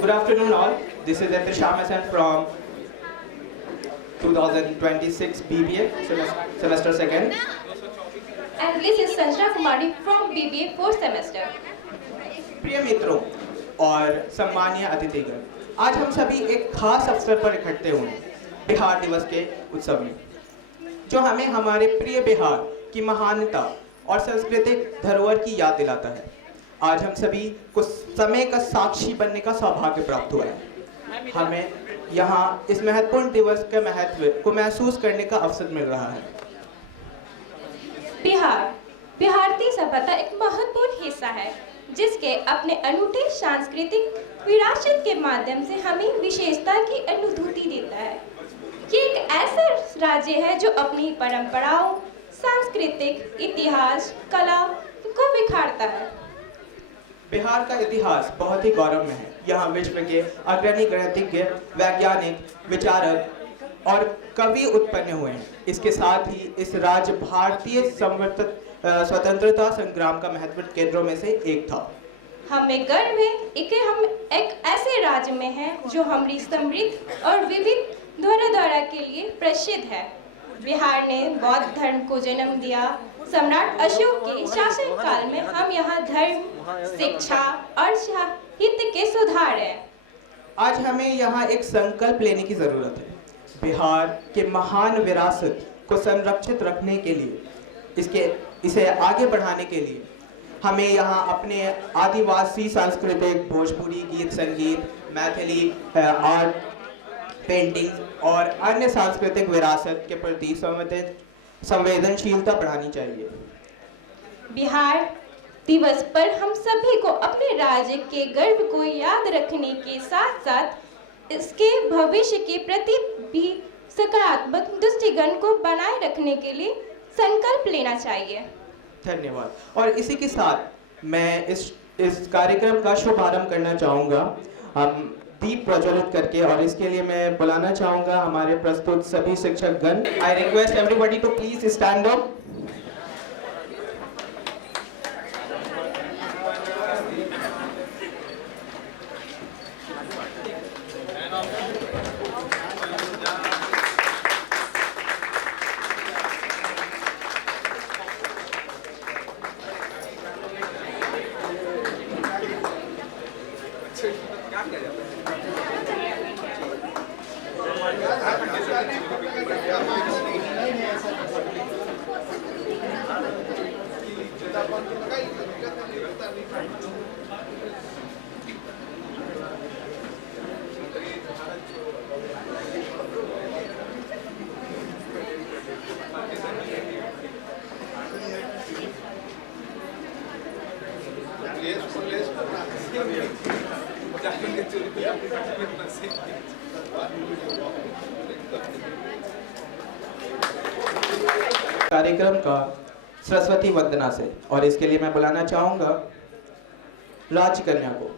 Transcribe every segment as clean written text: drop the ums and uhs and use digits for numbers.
Good afternoon all. This is Dr. Shamasan from 2026 BBA semester 2nd. And this is Sanjana Kumari from BBA 4th semester. प्रिय मित्रों और सम्मानीय अतिथिगण, आज हम सभी एक खास अवसर पर इकट्ठे हुए हैं बिहार दिवस के उत्सव में, जो हमें हमारे प्रिय बिहार की महानता और सांस्कृतिक धरोहर की याद दिलाता है। आज हम सभी को समय का साक्षी बनने का सौभाग्य प्राप्त हुआ है। हमें यहाँ इस महत्वपूर्ण दिवस के महत्व को महसूस करने का अवसर मिल रहा है। भारतीय सभ्यता एक महत्वपूर्ण हिस्सा है जिसके अपने अनूठे सांस्कृतिक विरासत के माध्यम से हमें विशेषता की अनुभूति देता है। ये एक ऐसा राज्य है जो अपनी परंपराओं, सांस्कृतिक इतिहास, कला को विखारता है। बिहार का इतिहास बहुत ही गौरवमय है। यहाँ विश्व के अग्रणी गणितज्ञ, वैज्ञानिक, विचारक और कवि उत्पन्न हुए हैं। इसके साथ ही इस राज्य भारतीय स्वतंत्रता संग्राम का महत्वपूर्ण केंद्रों में से एक था। हमें गर्व है कि हम एक ऐसे राज्य में हैं जो हमारी समृद्ध और विविध धरोहर के लिए प्रसिद्ध है। बिहार ने बौद्ध धर्म को जन्म दिया। सम्राट अशोक के शासन काल में हम यहाँ धर्म, शिक्षा और साहित्य के सुधार हैं। आज हमें यहाँ एक संकल्प लेने की जरूरत है। बिहार के महान विरासत को संरक्षित रखने के लिए, इसे आगे बढ़ाने के लिए हमें यहाँ अपने आदिवासी सांस्कृतिक, भोजपुरी गीत संगीत, मैथिली आर्ट, पेंटिंग और अन्य सांस्कृतिक विरासत के प्रति संवेदनशीलता बढ़ानी चाहिए। बिहार दिवस पर हम सभी को अपने राज्य के गर्व को याद रखने के साथ साथ इसके भविष्य के प्रति भी सकारात्मक दृष्टिकोण को बनाए रखने के लिए संकल्प लेना चाहिए। धन्यवाद। और इसी के साथ मैं इस कार्यक्रम का शुभारंभ करना चाहूँगा हम दीप प्रज्वलित करके, और इसके लिए मैं बुलाना चाहूँगा हमारे प्रस्तुत सभी शिक्षक गण। I request everybody to please stand up. कार्यक्रम का सरस्वती वंदना से, और इसके लिए मैं बुलाना चाहूंगा राज कन्या को।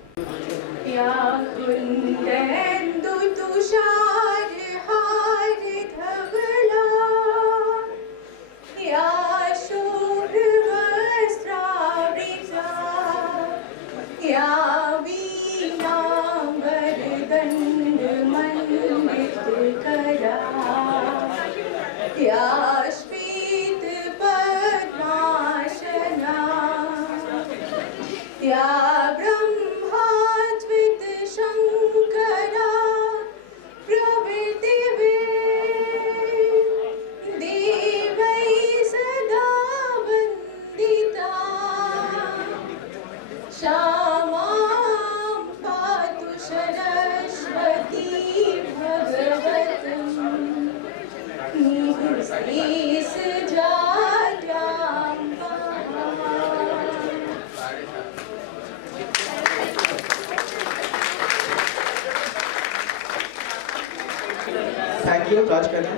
थैंक यू राज कन्या।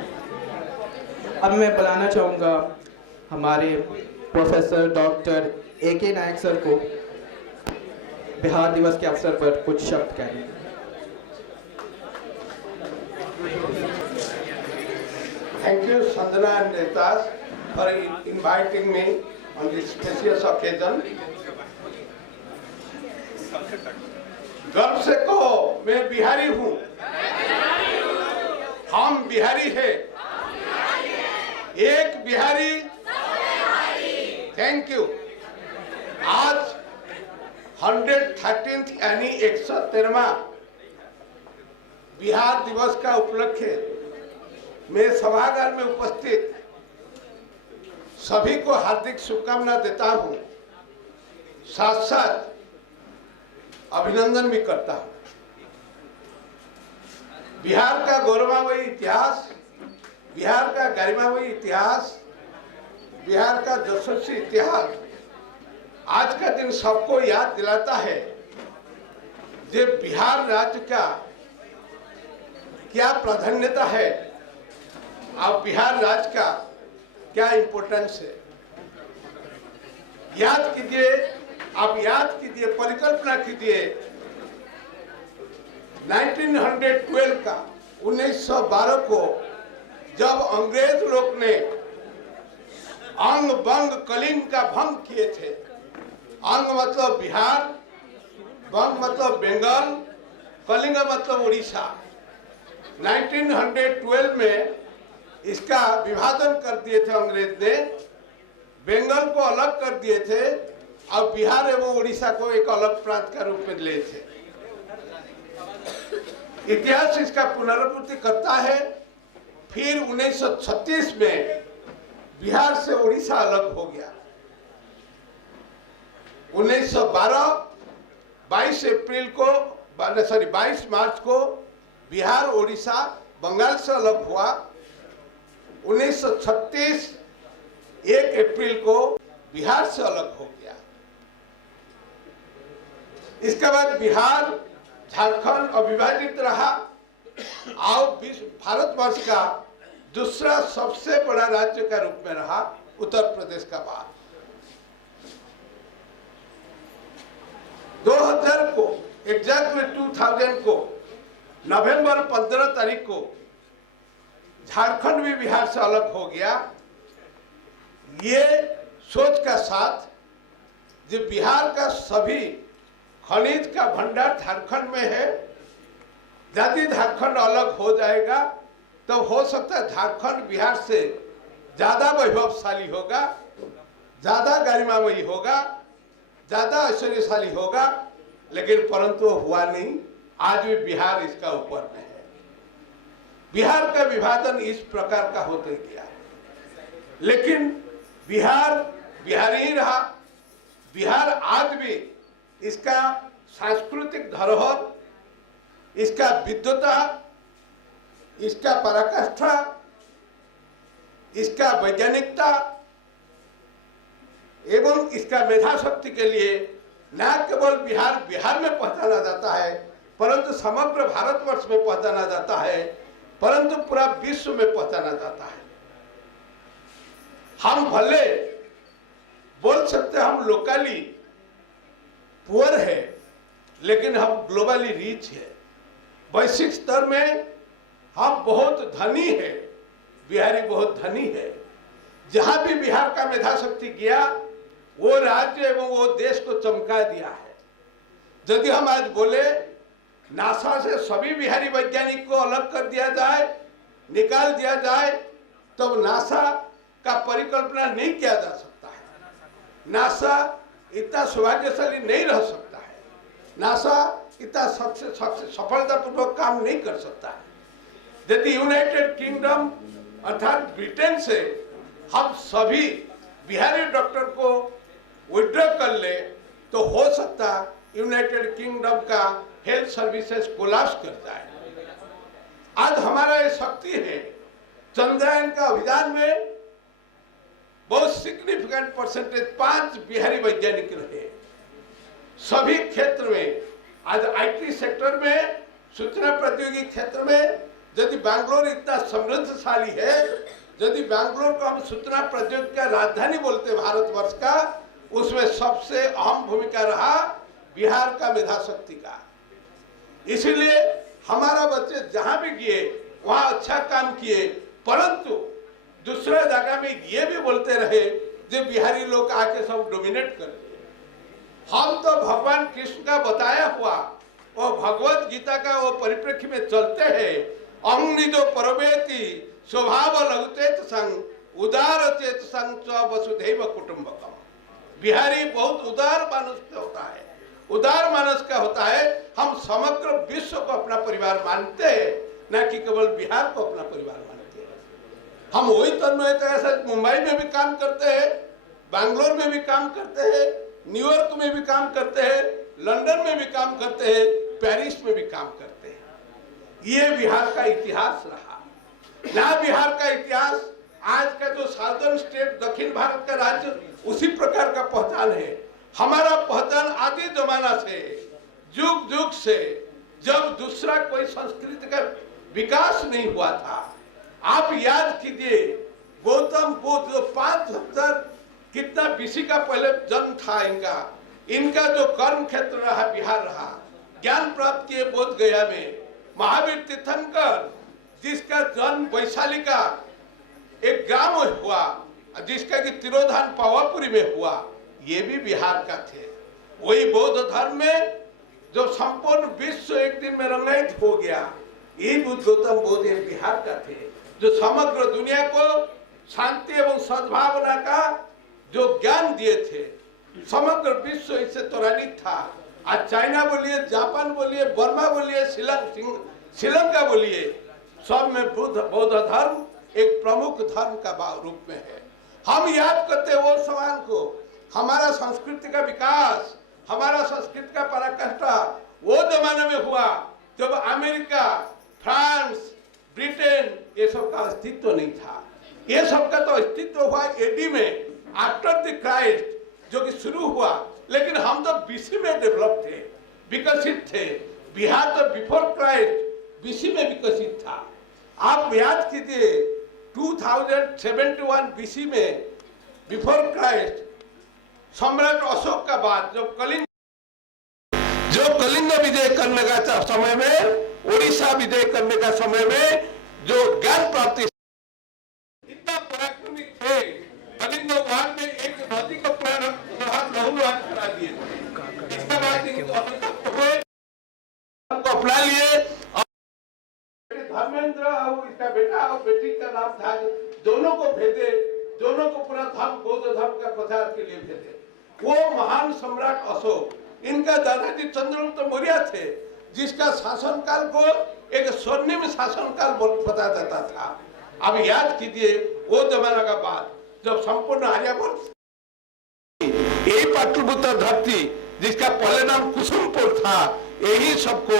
अब मैं बुलाना चाहूँगा हमारे प्रोफेसर डॉक्टर AK नायक सर को बिहार दिवस के अवसर पर कुछ शब्द कहने। Thank you, Sandhana and Netas, for inviting me on this special occasion. गर्व से कहो बिहारी हूँ, हम बिहारी है, एक बिहारी। Thank you. आज 113 यानी 113वां बिहार दिवस का उपलक्ष्य मैं सभागार में उपस्थित सभी को हार्दिक शुभकामना देता हूं, साथ साथ अभिनंदन भी करता हूं। बिहार का गौरवमयी इतिहास, बिहार का गरिमामयी इतिहास, बिहार का यशस्वी इतिहास आज का दिन सबको याद दिलाता है कि बिहार राज्य का क्या प्राधान्यता है और बिहार राज्य का क्या इंपॉर्टेंस है। याद कीजिए, आप याद कीजिए, परिकल्पना कीजिए 1912 का 1912 को जब अंग्रेज लोग ने अंग बंग कलिंग का भंग किए थे। अंग मतलब बिहार, बंग मतलब बंगाल, कलिंग मतलब उड़ीसा। 1912 में इसका विभाजन कर दिए थे अंग्रेज ने, बंगाल को अलग कर दिए थे और बिहार एवं उड़ीसा को एक अलग प्रांत का रूप में लिए थे। इतिहास इसका पुनरावृत्ति करता है। फिर 1936 में बिहार से उड़ीसा अलग हो गया। 1912 22 मार्च को बिहार उड़ीसा बंगाल से अलग हुआ। 1936 1 अप्रैल को बिहार से अलग हो गया। इसके बाद बिहार झारखंड अविभाजित रहा और भारतवर्ष का दूसरा सबसे बड़ा राज्य का रूप में रहा उत्तर प्रदेश का बाद। 2000 को एग्जैक्टली 2000 को नवंबर 15 तारीख को झारखंड भी बिहार से अलग हो गया। ये सोच का साथ जो बिहार का सभी खनिज का भंडार झारखंड में है, यदि झारखंड अलग हो जाएगा तो हो सकता है झारखंड बिहार से ज्यादा वैभवशाली होगा, ज्यादा गरिमामयी होगा, ज्यादा ऐश्वर्यशाली होगा, लेकिन परंतु हुआ नहीं। आज भी बिहार इसका ऊपर में है। बिहार का विभाजन इस प्रकार का होते गया, लेकिन बिहार बिहारी ही रहा। बिहार आज भी इसका सांस्कृतिक धरोहर, इसका विद्वता, इसका पराकाष्ठा, इसका वैज्ञानिकता एवं इसका मेधा शक्ति के लिए न केवल बिहार में पहचाना जाता है, परंतु समग्र भारतवर्ष में पहचाना जाता है, परंतु पूरा विश्व में पहचाना जाता है। हम भले बोल सकते हैं हम लोकली पुअर है, लेकिन हम ग्लोबली रिच है। वैश्विक स्तर में हम बहुत धनी है, बिहारी बहुत धनी है। जहां भी बिहार का मेधा शक्ति गया वो राज्य एवं वो देश को चमका दिया है। यदि हम आज बोले नासा से सभी बिहारी वैज्ञानिक को अलग कर दिया जाए, निकाल दिया जाए, तो नासा का परिकल्पना नहीं किया जा सकता है। नासा इतना सौभाग्यशाली नहीं रह सकता है। नासा इतना सफलतापूर्वक काम नहीं कर सकता है। यदि यूनाइटेड किंगडम अर्थात ब्रिटेन से हम सभी बिहारी डॉक्टर को विड्रॉ कर ले तो हो सकता यूनाइटेड किंगडम का हेल्थ सर्विसेज कोलैप्स कर जाए। आज हमारा ये शक्ति है। चंद्रयान का अभियान में बहुत सिग्निफिकेंट परसेंटेज 5 बिहारी वैज्ञानिक रहे। सभी क्षेत्र में आज आईटी सेक्टर में, सूचना प्रौद्योगिकी क्षेत्र में, यदि बैंगलोर इतना समृद्धशाली है, यदि बैंगलोर को हम सूचना प्रौद्योगिकी का राजधानी बोलते भारतवर्ष का, उसमें सबसे अहम भूमिका रहा बिहार का मेधा शक्ति का। इसीलिए हमारा बच्चे जहां भी गए वहां अच्छा काम किए, परंतु दूसरा जगह में ये भी बोलते रहे जो बिहारी लोग आके सब डोमिनेट कर दिए। हम तो भगवान कृष्ण का बताया हुआ वो भगवत गीता का वो परिप्रेक्ष्य में चलते हैं, अहंनिजो परवेति स्वभाव लघुचेत संग उदार चेत संग च वसुधैव कुटुंबकम। बिहारी बहुत उदार मानस का होता है, उदार मानस का होता है। हम समग्र विश्व को अपना परिवार मानते हैं, न कि केवल बिहार को अपना परिवार मानते हैं। हम वही तन्मय ऐसा मुंबई में भी काम करते हैं, बैंगलोर में भी काम करते हैं, न्यूयॉर्क में भी काम करते हैं, लंदन में भी काम करते हैं, पेरिस में भी काम करते हैं। ये बिहार का इतिहास रहा ना। बिहार का इतिहास आज का जो साउदर्न स्टेट दक्षिण भारत का राज्य उसी प्रकार का पहचान है। हमारा पहचान आदि जमाना से, युग युग से, जब दूसरा कोई संस्कृति का विकास नहीं हुआ था। आप याद कीजिए, गौतम बुद्ध जो 5000 कितना बीसी का पहले जन्म था इनका जो कर्म क्षेत्र रहा बिहार रहा। ज्ञान प्राप्त किए बोध गया में। महावीर तीर्थंकर जिसका जन्म वैशाली का एक गांव हुआ, जिसका कि तिरोधान पावापुरी में हुआ, ये भी बिहार का थे। वही बौद्ध धर्म में जो संपूर्ण विश्व एक दिन में रंगायित हो गया, ये बुद्ध गौतम बुद्ध बिहार का थे, जो समग्र दुनिया को शांति एवं सद्भावना का जो ज्ञान दिए थे। समग्र विश्व इससे त्वरान्वित था। आज चाइना बोलिए, जापान बोलिए, बर्मा बोलिए, श्रीलंका बोलिए, सब में बौद्ध धर्म एक प्रमुख धर्म का रूप में है। हम याद करते वो सवाल को, हमारा संस्कृति का विकास, हमारा संस्कृति का पराकाष्ठा वो जमाने में हुआ जब अमेरिका, फ्रांस, ब्रिटेन ये सब का अस्तित्व नहीं था। ये सब का तो अस्तित्व हुआ एडी में, आफ्टर द क्राइस्ट, जो कि शुरू हुआ। लेकिन हम तो बीसी में डेवलप थे, विकसित थे। बिहार तो बिफोर क्राइस्ट बीसी में विकसित था। आप याद कीजिए 2071 बीसी में, बिफोर क्राइस्ट, सम्राट अशोक का बाद जब कलिंग विजय करने का समय में, उड़ीसा विजय करने का समय में जो ज्ञान प्राप्ति इतना पराक्रमी थे, कलिंग वार में एक नदी को लहूलुहान करा दिए थे। इसके बाद को अपना लिए। धर्मेंद्र और इसका बेटा और बेटी का नाम था, दोनों को भेजे, दोनों को पूरा धर्म बौद्ध धर्म का प्रचार के लिए भेजे। वो महान सम्राट अशोक, इनका दादाजी चंद्रगुप्त मौर्य थे, जिसका शासनकाल को एक स्वर्णिम शासनकाल बताया जाता था। अब याद कीजिए वो जमाना का बाद जब संपूर्ण आर्यवर्त, यही पाटलिपुत्र धरती जिसका पहले नाम कुसुमपुर था, यही सबको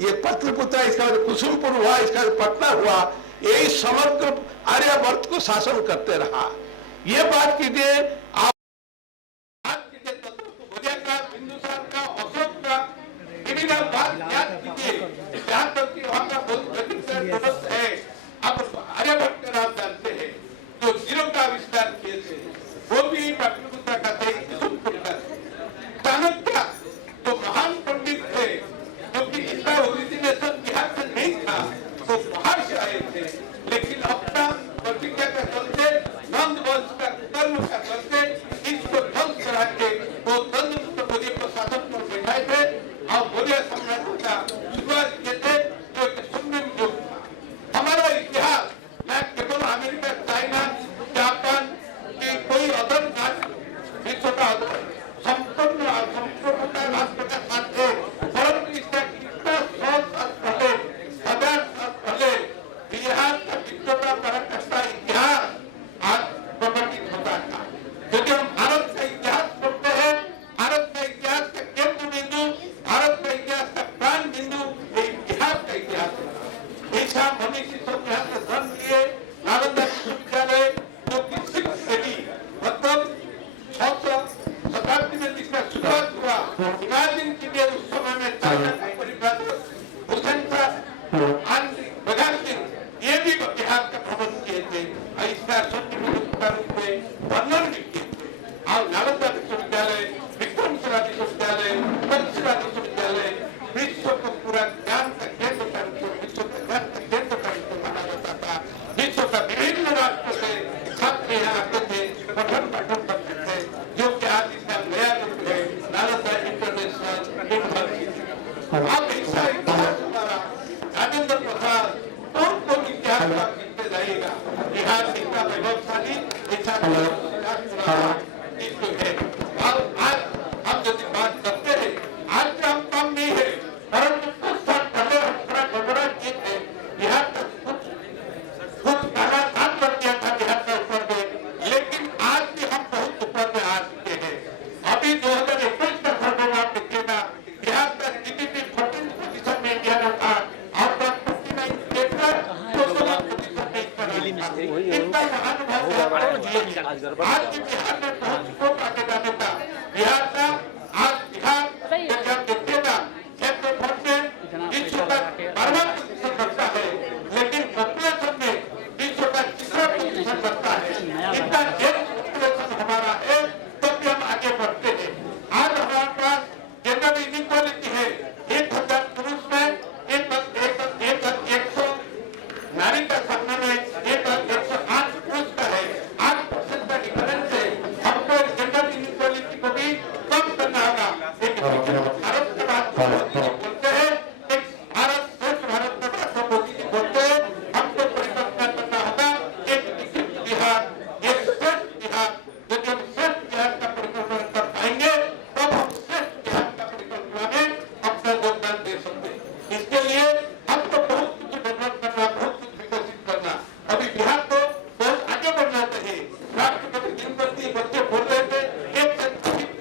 ये पाटलिपुत्र, इसका कुसुमपुर हुआ, इसका पटना हुआ, यही समग्र आर्यवर्त को शासन करते रहा। ये बात कीजिए आप, बिंदुसार का, अशोक का, विभिन्न बात याद कीजिए। जहाँ तक कि वहाँ का बहुत है, आप आर्यभट्ट का नाम जानते हैं, जो जीरो का आविष्कार किए थे, वो भी पाटलिपुत्र का थे, कुसुमपुर का। चाणक्य तो महान पंडित थे, क्योंकि इसका ओरिजिनेशन बिहार से नहीं था, वो बाहर से आए थे। लेकिन अपना प्रतिज्ञा का चलते, नंद वंश का कर्म का चलते, इसको ध्वंस करा के वो चंद्रगुप्त मौर्य को शासन पर बैठाए थे और मौर्य साम्राज्य का शुरुआत किए थे, जो एक स्वर्णिम युग था। हमारा इतिहास न केवल अमेरिका, चाइना, जापान की कोई अदर विश्व का संपूर्ण राष्ट्र का साथ थे, परंतु इसका कितना 100 साल पहले, 1000 साल पहले बिहार का विश्व का पराकाष्ठा इतिहास आज प्रकटित होता था। क्योंकि हम भारत का इतिहास पढ़ते हैं, भारत का इतिहास का केंद्र बिंदु, भारत का इतिहास का प्राण बिंदु बिहार का इतिहास है। ऐसा मनीषी सब यहाँ से जन्म लिए, नालंदा विश्वविद्यालय जो कि 6 AD मतलब 600 शताब्दी में जिसका शुरुआत हुआ, इमेजिन कीजिए उस समय में चाइना का परिव्राजक हुसैन भगत सिंह ये भी बिहार का भ्रमण किए थे, इसका रूप में वर्णन भी किए थे। और नालंदा विश्वविद्यालय, विक्रमशिला विश्वविद्यालय, तक्षशिला विश्वविद्यालय विश्व को पूरा ज्ञान का केंद्र विश्व का ज्ञान का केंद्र माना जाता था। विश्व का विभिन्न राष्ट्रों से छात्र यहाँ आते थे, पठन पाठन करते थे, जो कि आज इसका नया रूप है, नालंदा इंटरनेशनल यूनिवर्सिटी। आज के बिहार में बहुत स्कोप आगे जाने का। बिहार का आज बिहार जब आप देखिएगा क्षेत्रफल में विश्व का 12% बढ़ता है, लेकिन पॉपुलेशन में विश्व का 3% बढ़ता है। इतना पॉपुलेशन हमारा है तो भी हम आगे बढ़ते हैं। आज हमारे पास जेंडर इनइक्वालिटी है, 1000 पुरुष में 100 नारी का सामने में 108 पुरुष का है। 8% का डिफरेंस है। हमको जेंडर इनइक्वालिटी को भी कम करना होगा। एक भारत की बात बोलते हैं, एक भारत श्रेष्ठ भारत की बात मोदी जी बोलते हैं। हमको परिकल्पना करना होगा एक विकसित बिहार, एक श्रेष्ठ बिहार। यदि हम श्रेष्ठ बिहार का परिकल्पना कर पाएंगे तब हम श्रेष्ठ बिहार का परिकल्पना में अपना योगदान दे सकते हैं। इसके लिए हमको बहुत कुछ डेवलप करना, बहुत कुछ विकसित करना। अभी बिहार को बहुत आगे बढ़ना चाहिए। राष्ट्रपति दिनकर जी बच्चे बोल रहे थे, एक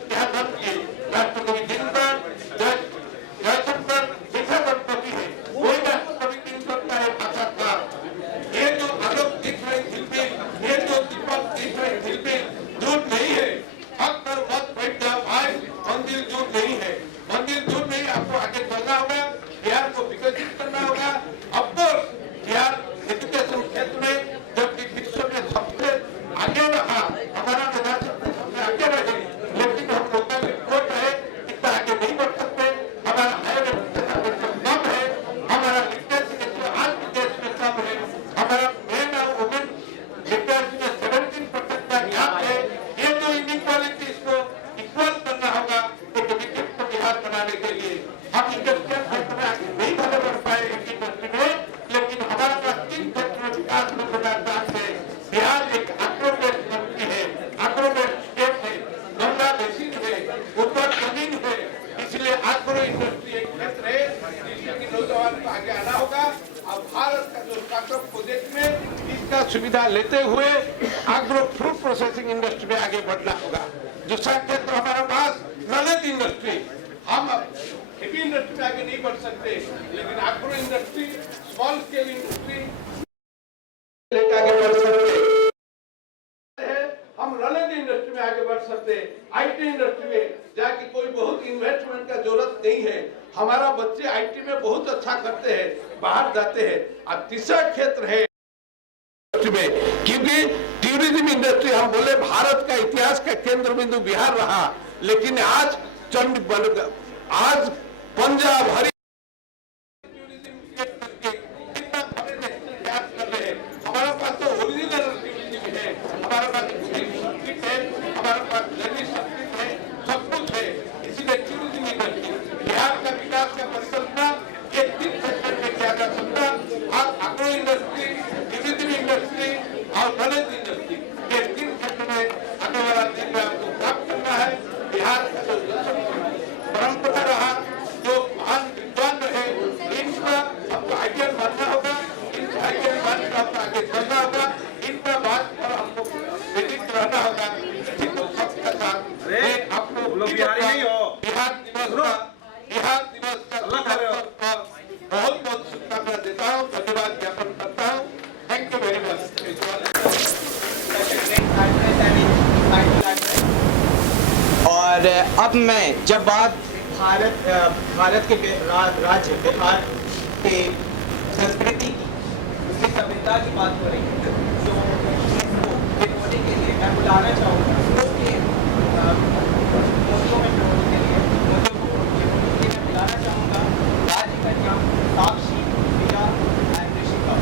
बिहार नाम किए राष्ट्रपति दिनकर, जयशंकर जैसा गणपति है, वही राष्ट्रपति दिनकर का एक साक्षात्कार। ये जो आलोक दिख रहे झिलमिल, ये जो दीपक दिख रहे झिलमिल, झूठ नहीं है। हक पर मत बैठ जाओ भाई, मंदिर झूठ नहीं है। मंदिर झूठ नहीं, आपको आगे चलना होगा, बिहार को विकसित करना होगा। ऑफकोर्स बिहार एजुकेशन क्षेत्र में जबकि विश्व में सबसे आगे रहा, हमारा विधानसभा सबसे आगे रहे, लेकिन हम लोगों में खोट है, इतना आगे नहीं बढ़ सकते। हमारा हायर एजुकेशन कम है, हमारा लिटरेसी रेशियो आज के देश में कम है, हमारा मेन और वुमेन लिटरेसी में 17% का गैप है। ये जो इनइक्वालिटी इसको इक्वल करना होगा एक विकसित बिहार बनाने के लिए। हम इंडस्ट्रियल क्षेत्र में आगे नहीं बढ़ पाए एक इंडस्ट्री में, लेकिन हमारा पास 3 क्षेत्र में विकास में लगातार है। बिहार एक आग्रोबेस्ड कंट्री है, आग्रोबेस्ड स्टेट है, गंगा बेसिन है, ऊपर जमीन है, इसलिए आग्रो इंडस्ट्री एक क्षेत्र है जिसमें कि नौजवान को आगे आना होगा। अब भारत का जो स्टार्टअप प्रोजेक्ट में इसका सुविधा लेते हुए आग्रो फ्रूट प्रोसेसिंग इंडस्ट्री में आगे बढ़ना होगा। दूसरा क्षेत्र हमारा पास नॉलेज इंडस्ट्री। हम हेवी इंडस्ट्री में आगे नहीं बढ़ सकते, लेकिन आग्रो इंडस्ट्री, स्मॉल स्केल इंडस्ट्री लेकर आगे बढ़ सकते हैं। हम नॉलेज इंडस्ट्री में आगे बढ़ सकते हैं। आईटी इंडस्ट्री में जाके कोई बहुत इन्वेस्टमेंट का जरूरत नहीं है। हमारा बच्चे आईटी में बहुत अच्छा करते हैं, बाहर जाते हैं। अब तीसरा क्षेत्र है में, क्योंकि टूरिज्म इंडस्ट्री हम बोले भारत का इतिहास का केंद्र बिंदु बिहार रहा, लेकिन आज आज पंजाब हरियाणा हमारे पास तो ओरिजिनल टूरिज्म है, हमारे पास संस्कृत है, हमारे पास जर्नी संस्कृत है, सब कुछ है। इसीलिए टूरिज्म इंडस्ट्री बिहार का विकास का परिकल्पना एक 3 सेक्टर में किया जा सकता। आज एग्रो इंडस्ट्री, टूरिज्म इंडस्ट्री और नॉलेज इंडस्ट्री, ये 3 सेक्टर में आने वाला दिन में आपको प्राप्त करना है। बिहार का जो परंपरा रहा, जो महान विद्वान रहे, इनका हमको आइडियल मानना होगा, इनका आइडियल मान का हमको आगे चलना होगा, इनका बात पर हमको विदित रहना होगा। इसी को सबके साथ मैं आपको बिहार दिवस का बहुत बहुत शुभकामना देता हूँ, धन्यवाद ज्ञापन करता हूँ। Thank you very much. और अब मैं जब बात भारत के राज्य बिहार के संस्कृति की, उसकी सभ्यता की बात हो रही है, तो इसको दिखने के लिए मैं बुलाना चाहूँगा मोतियों में पिरोने के लिए, मोतियों को मैं बुलाना चाहूँगा राज्य कन्या साक्षी, प्रिया एंड ऋषिका।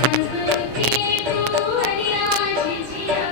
संग के तू हरियाणा जिया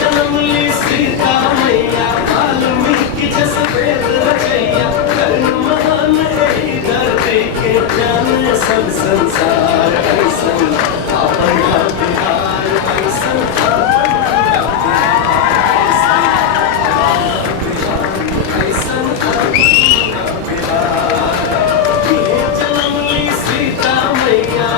जन्म ली सीता मैया वाल्मीकि जस वेद रचैया कर्ण महान एहि धरती के जाने सब संसार ऐसन अपना बिहार ऐसन अपना बिहार ऐसन अपना बिहार ये जन्म ली सीता मैया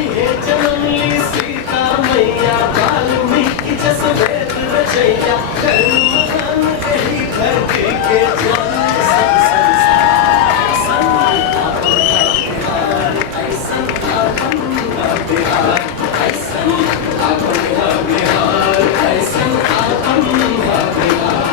ये जन्म ली सीता मैया वाल्मीकि जस वेद रचैया कर्ण महान एहि धरती के जाने सब संसार ऐसन अपना बिहार ऐसन अपना बिहार ऐसन अपना बिहार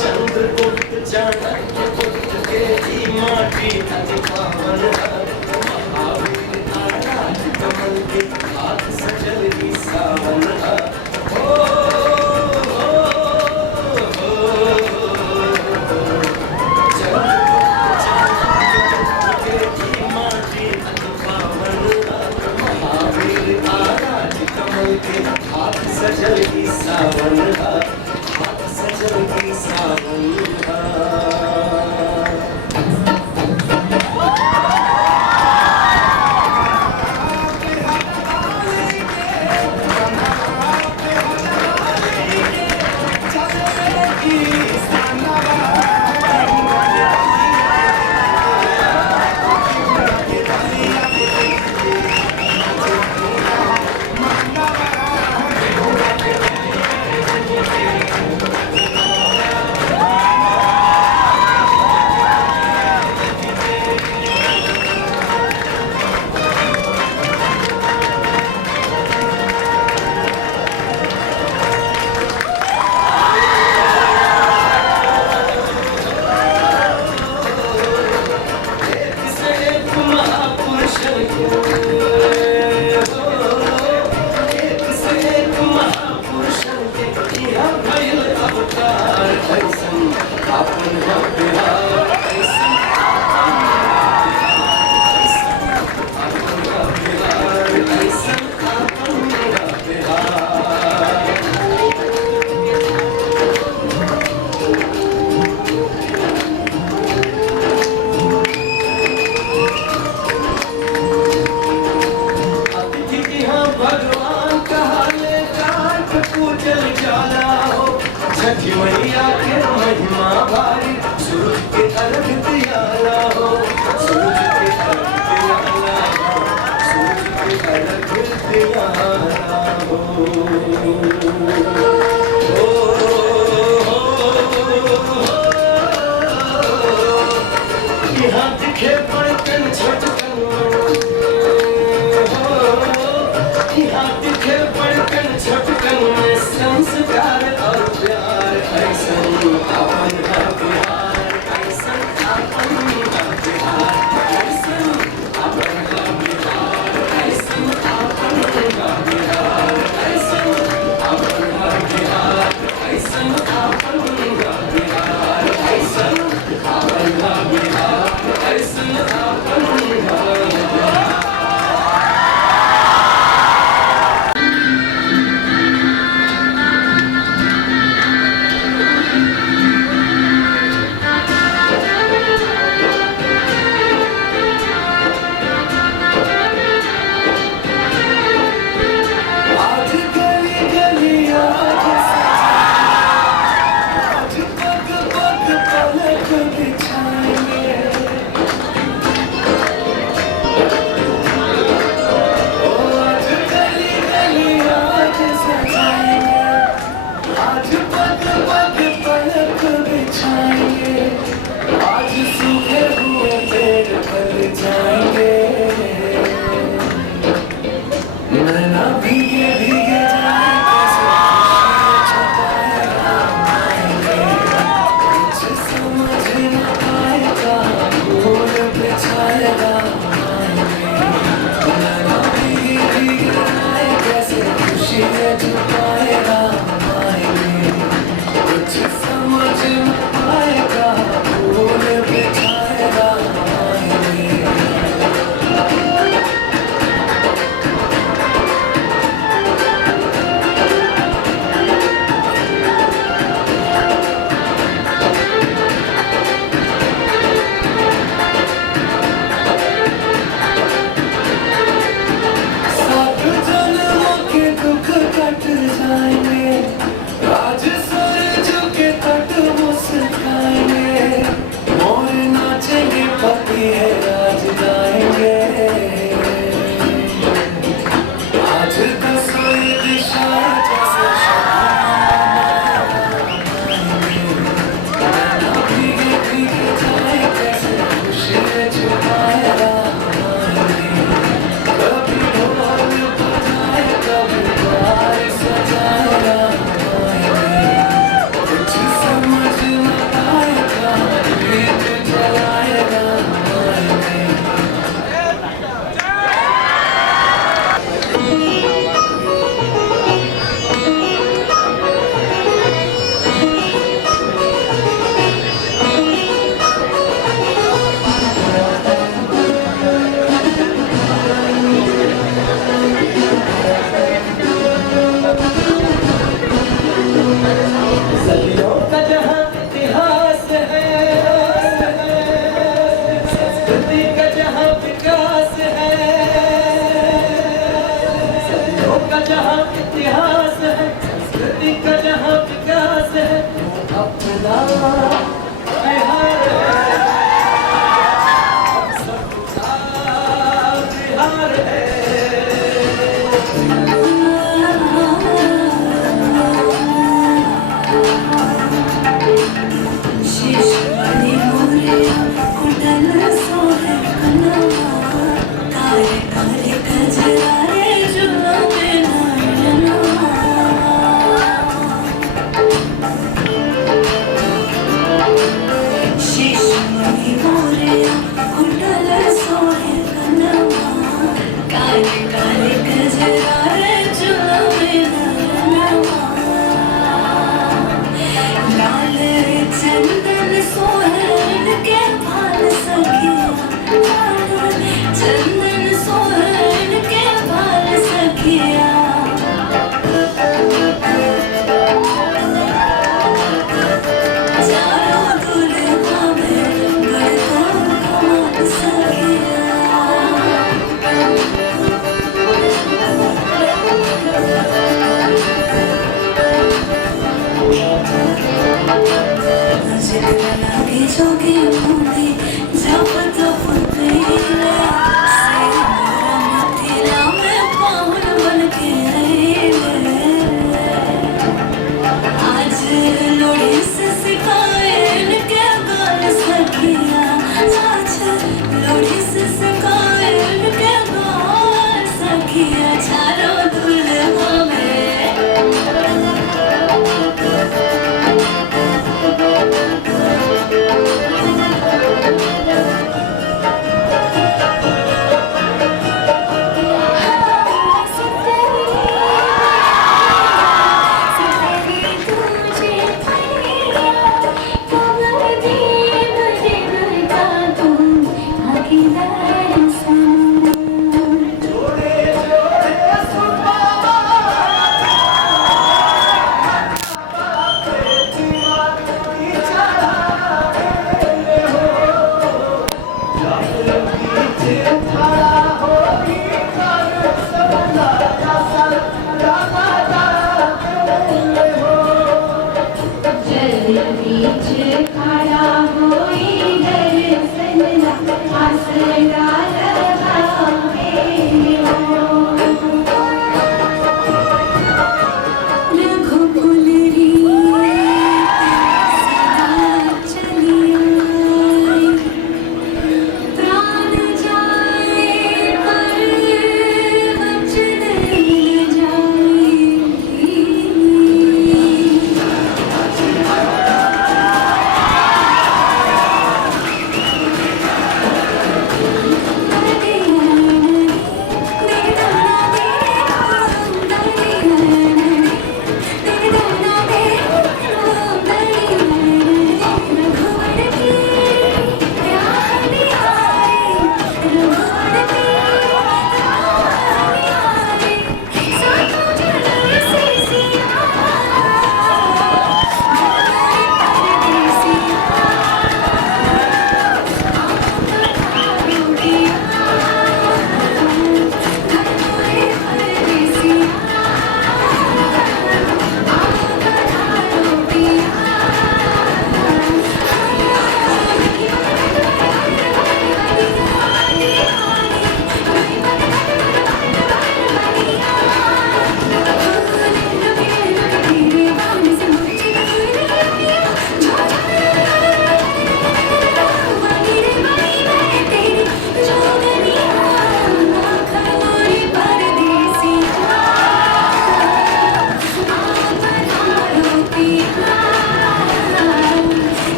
चंद्रगुप्त चाणक्य गुप्त के ही माटी अति पावन महावीर आराध कमल के हाथ सजल ही सावन चंद्रगुप्त चाणक्य गुप्त के ही माटी अति पावन महावीर आराध कमल के हाथ सजल ही सावन सजल की सावन भगवान कहा ले काट पूजल जाला हो छठी मैया के महिमा भारी सूरज के अर्घ दियाला हो सूरज के अर्घ दियाला हो सूरज के अर्घ दियाला हो यहाँ दिखे बड़कन छोटकन दिखे बड़कन छोटकन में संस्कार और प्यार ऐसन अपना बिहार ऐसन अपना बिहार ऐसन अपना बिहार ऐसन अपना बिहार ऐसन अपना बिहार ऐसन अपना बिहार ऐसन अपना बिहार ऐसन अपना बिहार आज पग पग पलक बिछाए जहाँ इतिहास है, संस्कृति का जहाँ विकास है, वो अपना बिहार है, हम सबका बिहार है।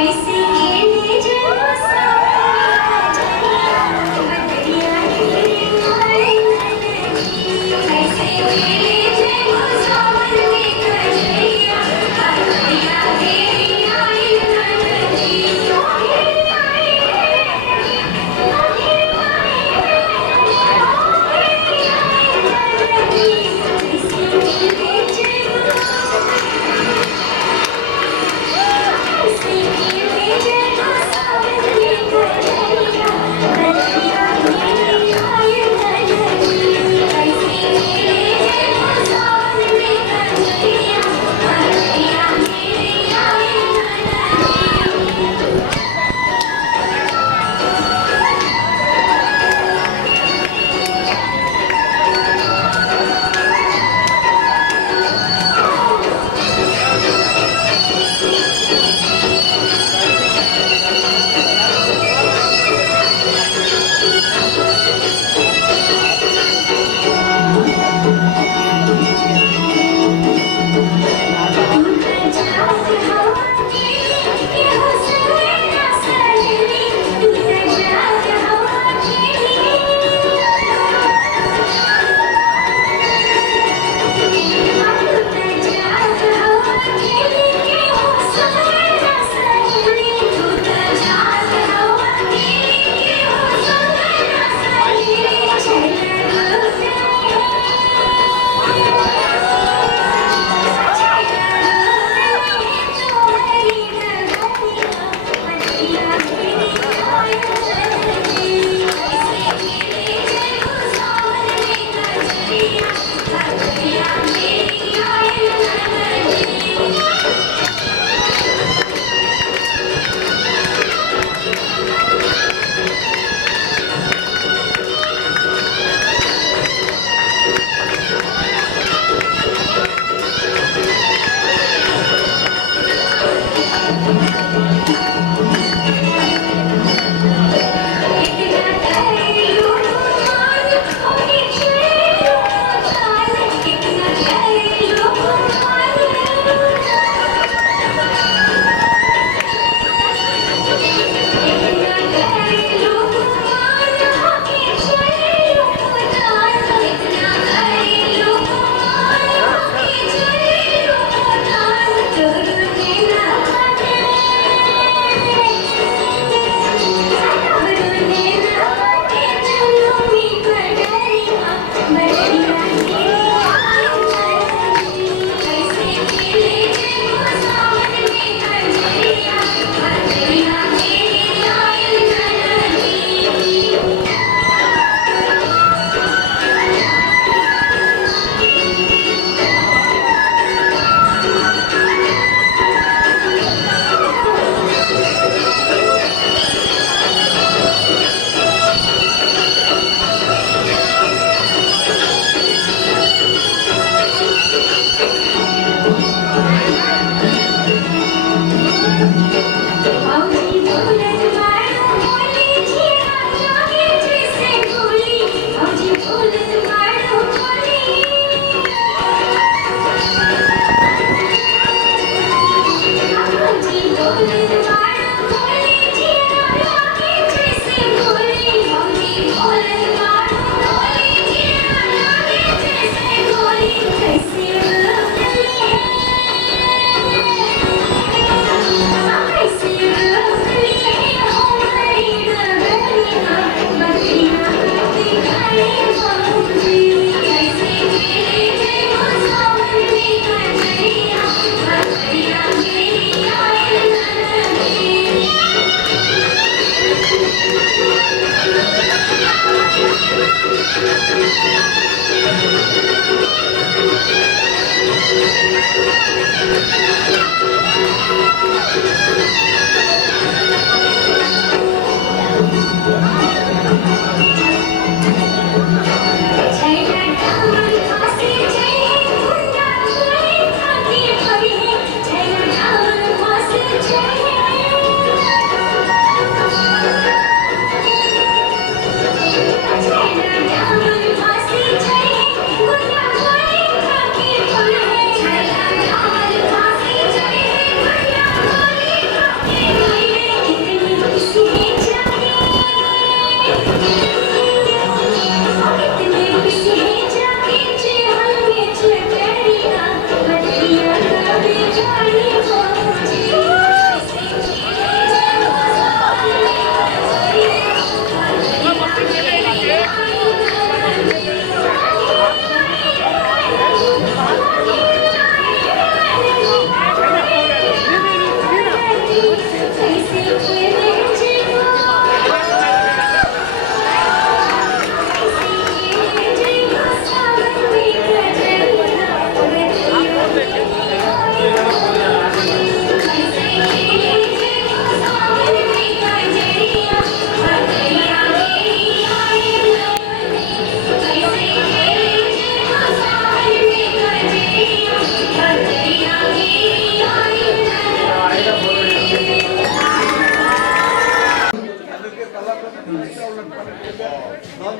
ऐसे खेले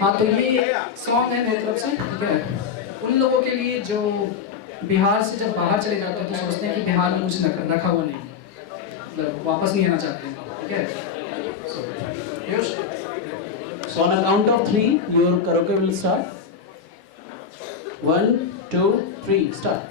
हाँ, तो ये सॉन्ग है मेरी तरफ से, ठीक है। उन लोगों के लिए जो बिहार से जब बाहर चले जाते हैं तो सोचते हैं कि बिहार में कुछ रखा हुआ नहीं, मतलब वापस नहीं आना चाहते हैं, ठीक है। So on a count of 3, your karaoke will start. 1, 2, 3, start.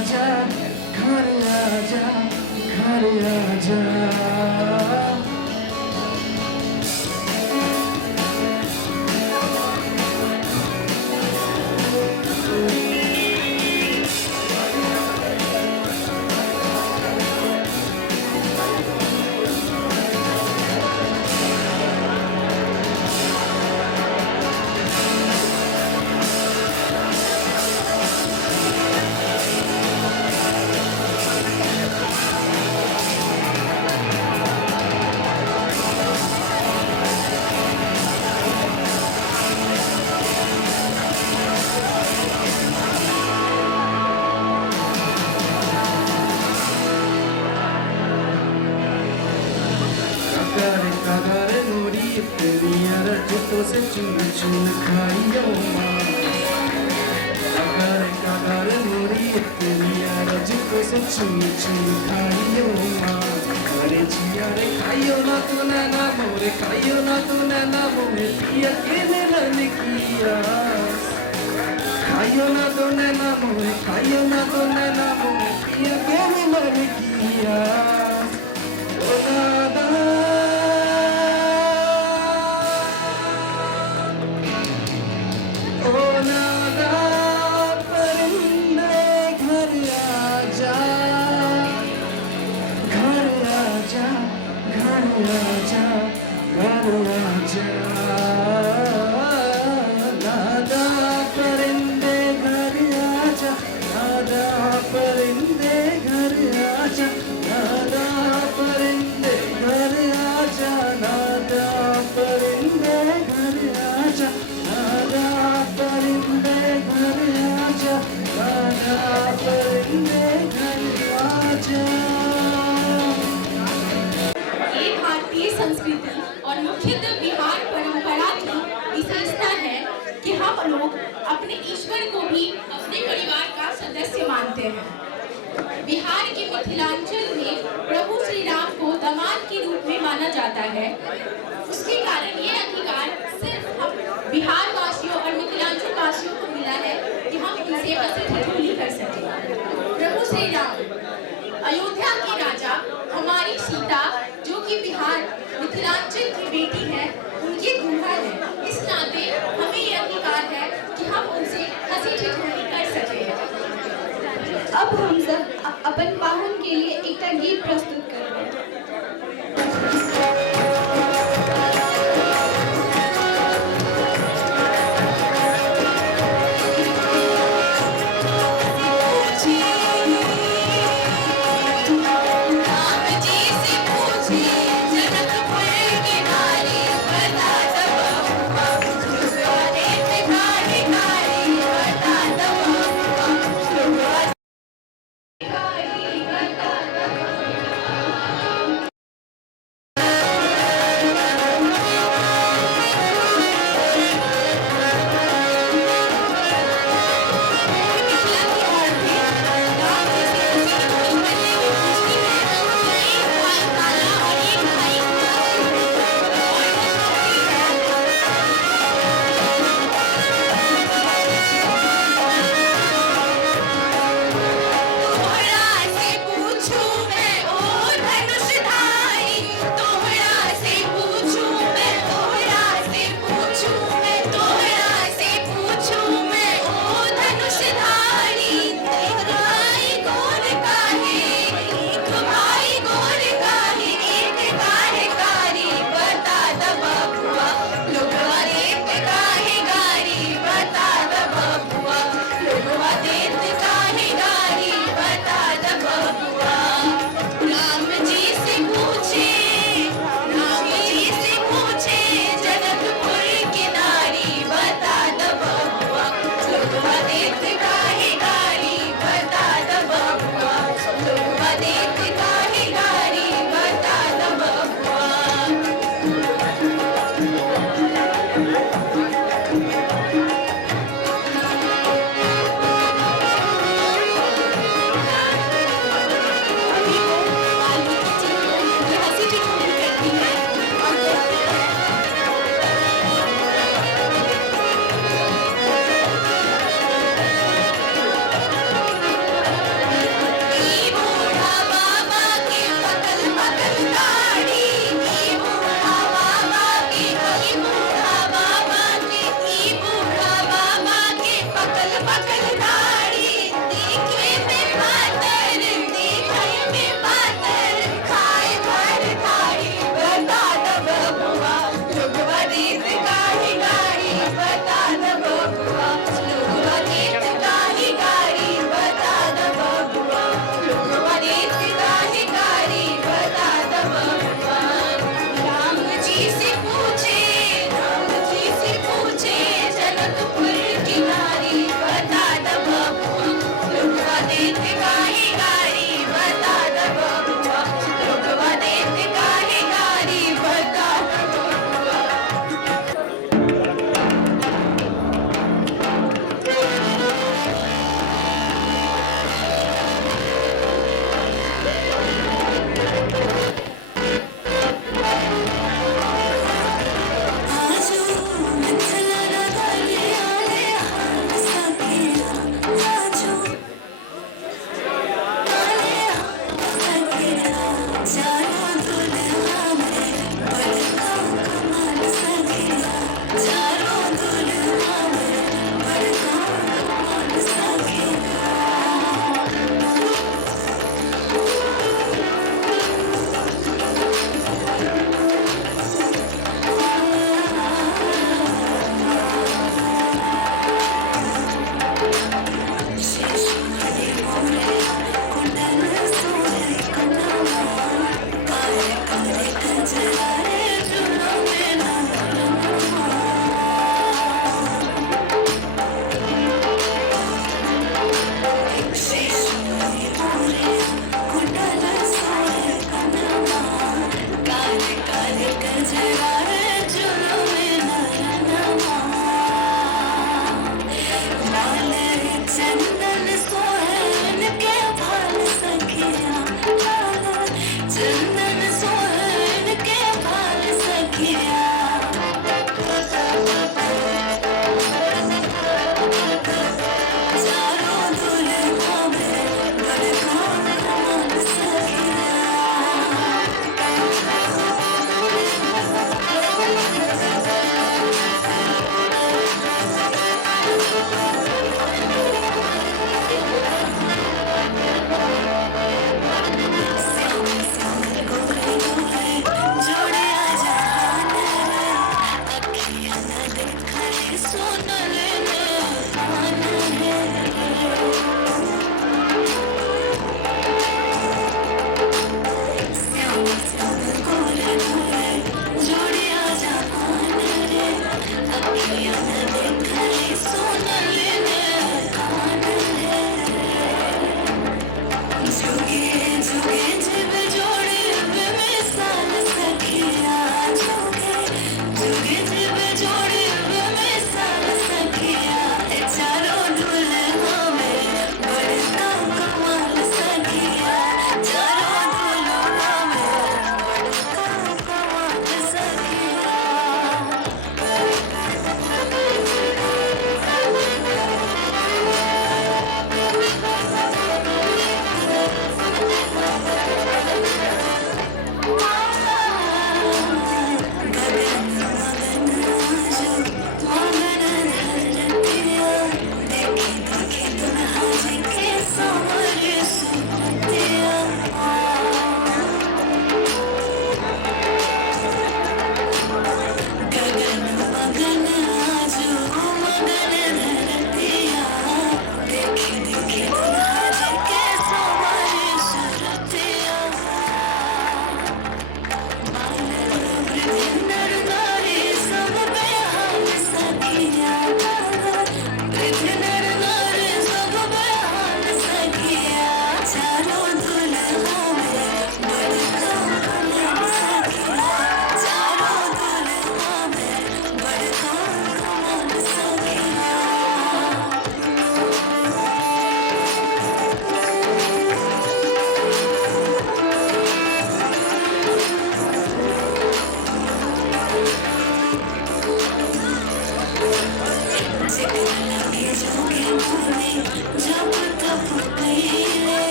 आजा, घर आजा, घर आजा। कागारे नोरी तेरी रजतों से चुन चुन खाइयो माँ। कागारे नोरी तेरी रजतों से चुन चुन खाइयो माँ। अरे जिया रे खाइयो ना तू नैना मोरे, खाइयो ना तू नैना मोरे, पिया के मिलन किया। खाइयो ना तो नैना मोरे, खाइयो ना तो नैना मोरे, पिया के मिलन किया। ओ दादा ओ नादा परिंदे घर आजा, घर आजा, घर आजा, घर आजा। नादा परिंदे घर आजा, नादा परिंदे घर आजा, नादा परिंदे घर आजा, नादा परिंदे घर आजा, नादा परिंदे घर आजा, नादा परिंदे घर आजा। ये भारतीय संस्कृति और मुख्यतः बिहार परंपरा की विशेषता है कि हम लोग अपने ईश्वर को भी अपने परिवार का सदस्य मानते हैं। बिहार के मिथिलांचल में प्रभु श्री राम को दामाद के रूप में माना जाता है। उसके कारण ये अधिकार सिर्फ हम बिहार वासियों और मिथिलांचल वासियों को मिला है कि हम उनसे हंसी ठिठोली कर सकें। प्रभु श्री राम अयोध्या के राजा, हमारी सीता जो कि बिहार मिथिलांचल की बेटी है, उनकी दूल्हा है। इस नाते हमें ये अधिकार है कि हम उनसे हंसी ठिठोली कर सकें। अब हम सब अपन पाहुन के लिए एक गीत प्रस्तुत करेंगे।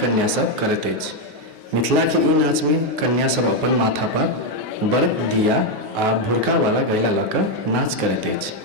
कन्या सब करत अछि। मिथिला के ई नाच में कन्या सब अपन माथा पर बर्फ दिया आ भुरका वाला गैला लऽ कऽ नाच करैत अछि।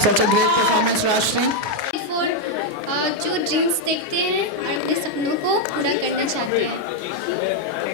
Such a great performance, Rashmi. जो ड्रीम्स देखते हैं और अपने सपनों को पूरा करना चाहते हैं।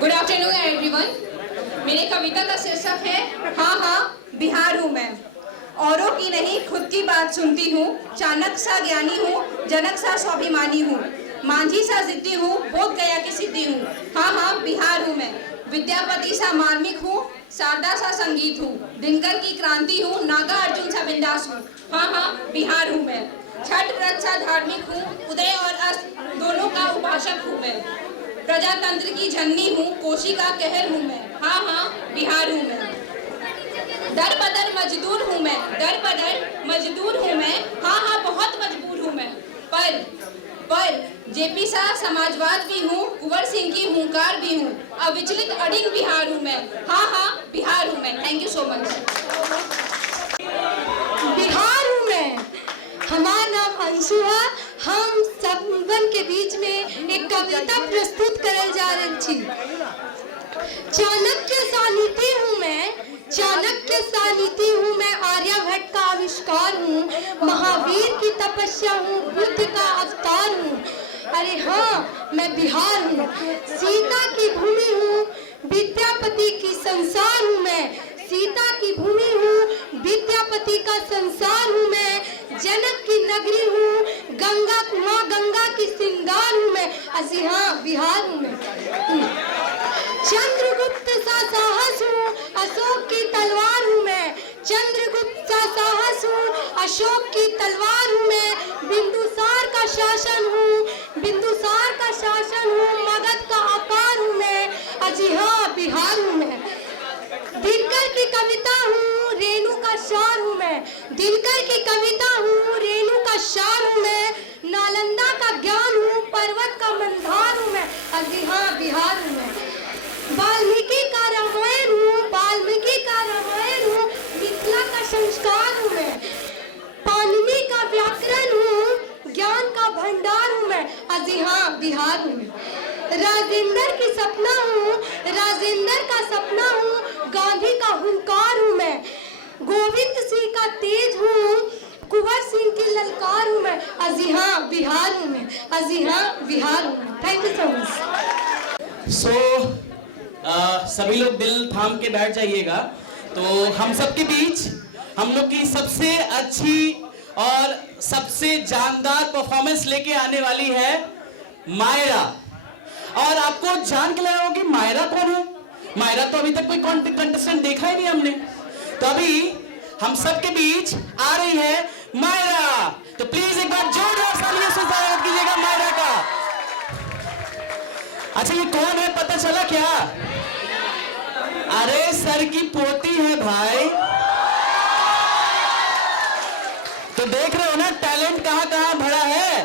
Good afternoon everyone. मेरी कविता का शीर्षक है हाँ हाँ बिहार हूँ मैं। औरों की नहीं खुद की बात सुनती हूँ, चाणक्य सा ज्ञानी हूँ, जनक सा स्वाभिमानी हूँ, मांझी सा जिद्दी हूँ, बोध गया की सिद्धि हूँ। हाँ हाँ बिहार हूँ मैं। विद्यापति सा मार्मिक हूँ, शारदा सा संगीत हूँ, दिनकर की क्रांति हूँ, नागा अर्जुन सा बिंदास हूँ। हाँ हाँ बिहार हूँ मैं। छठ व्रत सा धार्मिक हूँ, उदय और अस्त दोनों का उपासक हूँ मैं। प्रजातंत्र की जननी हूँ, कोशी का कहर हूँ मैं। हाँ हाँ बिहार हूँ मैं। दर बदर मजदूर हूँ मैं, दर बदर मजदूर हूँ मैं। हाँ हाँ बहुत मजबूर हूँ मैं। पर जेपी शाह समाजवाद भी हूँ, कुंवर सिंह की हुंकार भी हूँ, अविचलित अडिग बिहार हूँ मैं। हाँ हाँ बिहार हूँ मैं। Thank you so much. Bihar हूँ मैं। हमारा नाम अंशु है। हम सबन के बीच में एक कविता प्रस्तुत करल जा रही थी। चाणक्य सा नीति हूँ मैं, चाणक्य सा नीति हूँ मैं, आर्यभट्ट का आविष्कार हूँ, महावीर की तपस्या हूँ, बुद्ध का अवतार हूँ। अरे हाँ मैं बिहार हूँ। सीता की भूमि हूँ, विद्यापति की संसार हूँ मैं। सीता की भूमि हूँ, विद्यापति का संसार हूँ मैं। जनक की नगरी हूँ, गंगा माँ गंगा की सिंगार हूँ मैं। अजी हाँ बिहार हूँ मैं। चंद्रगुप्त सा साहस हूँ, अशोक की तलवार हूँ मैं। चंद्रगुप्त सा साहस हूँ, अशोक की तलवार हूँ मैं। बिंदुसार का शासन हूँ, बिंदुसार का शासन हूँ, मगध का आकार हूँ मैं। अजी हाँ बिहार हूँ मैं। दिनकर की कविता हूँ, रेणु का शार हूँ मैं। दिनकर की कविता हूँ, रेणु का शार हूँ मैं। नालंदा का ज्ञान हूँ, पर्वत का मंदार हूँ मैं। अजी हाँ बिहार हूँ मैं। वाल्मीकि का रामायण हूँ, वाल्मीकि का रामायण हूँ, मिथिला का संस्कार हूँ मैं। पाणिनि का व्याकरण हूँ, ज्ञान का भंडार हूँ मैं। अजी हाँ बिहार हूँ मैं। राजेंद्र की सपना हूँ, राजेंद्र का सपना हूँ, गांधी का हुंकार हूँ मैं। गोविंद सिंह का तेज हूँ, कुंवर सिंह की ललकार हूँ मैं। अजी हाँ बिहार हूँ मैं। अजी हाँ बिहार हूँ मैं। Thank you so much. So सभी लोग दिल थाम के बैठ जाइएगा। तो हम सबके बीच हम लोग की सबसे अच्छी और सबसे जानदार परफॉर्मेंस लेके आने वाली है मायरा। और आपको जान के लगा होगा कि मायरा कौन है। मायरा तो अभी तक कोई कंटेस्टेंट देखा ही नहीं हमने। तो अभी हम सबके बीच आ रही है मायरा। तो प्लीज एक बार जोरदार तालियों से स्वागत कीजिएगा मायरा का। अच्छा ये कौन है पता चला क्या? अरे सर की पोती है भाई। तो देख रहे हो ना टैलेंट कहां कहां भरा है।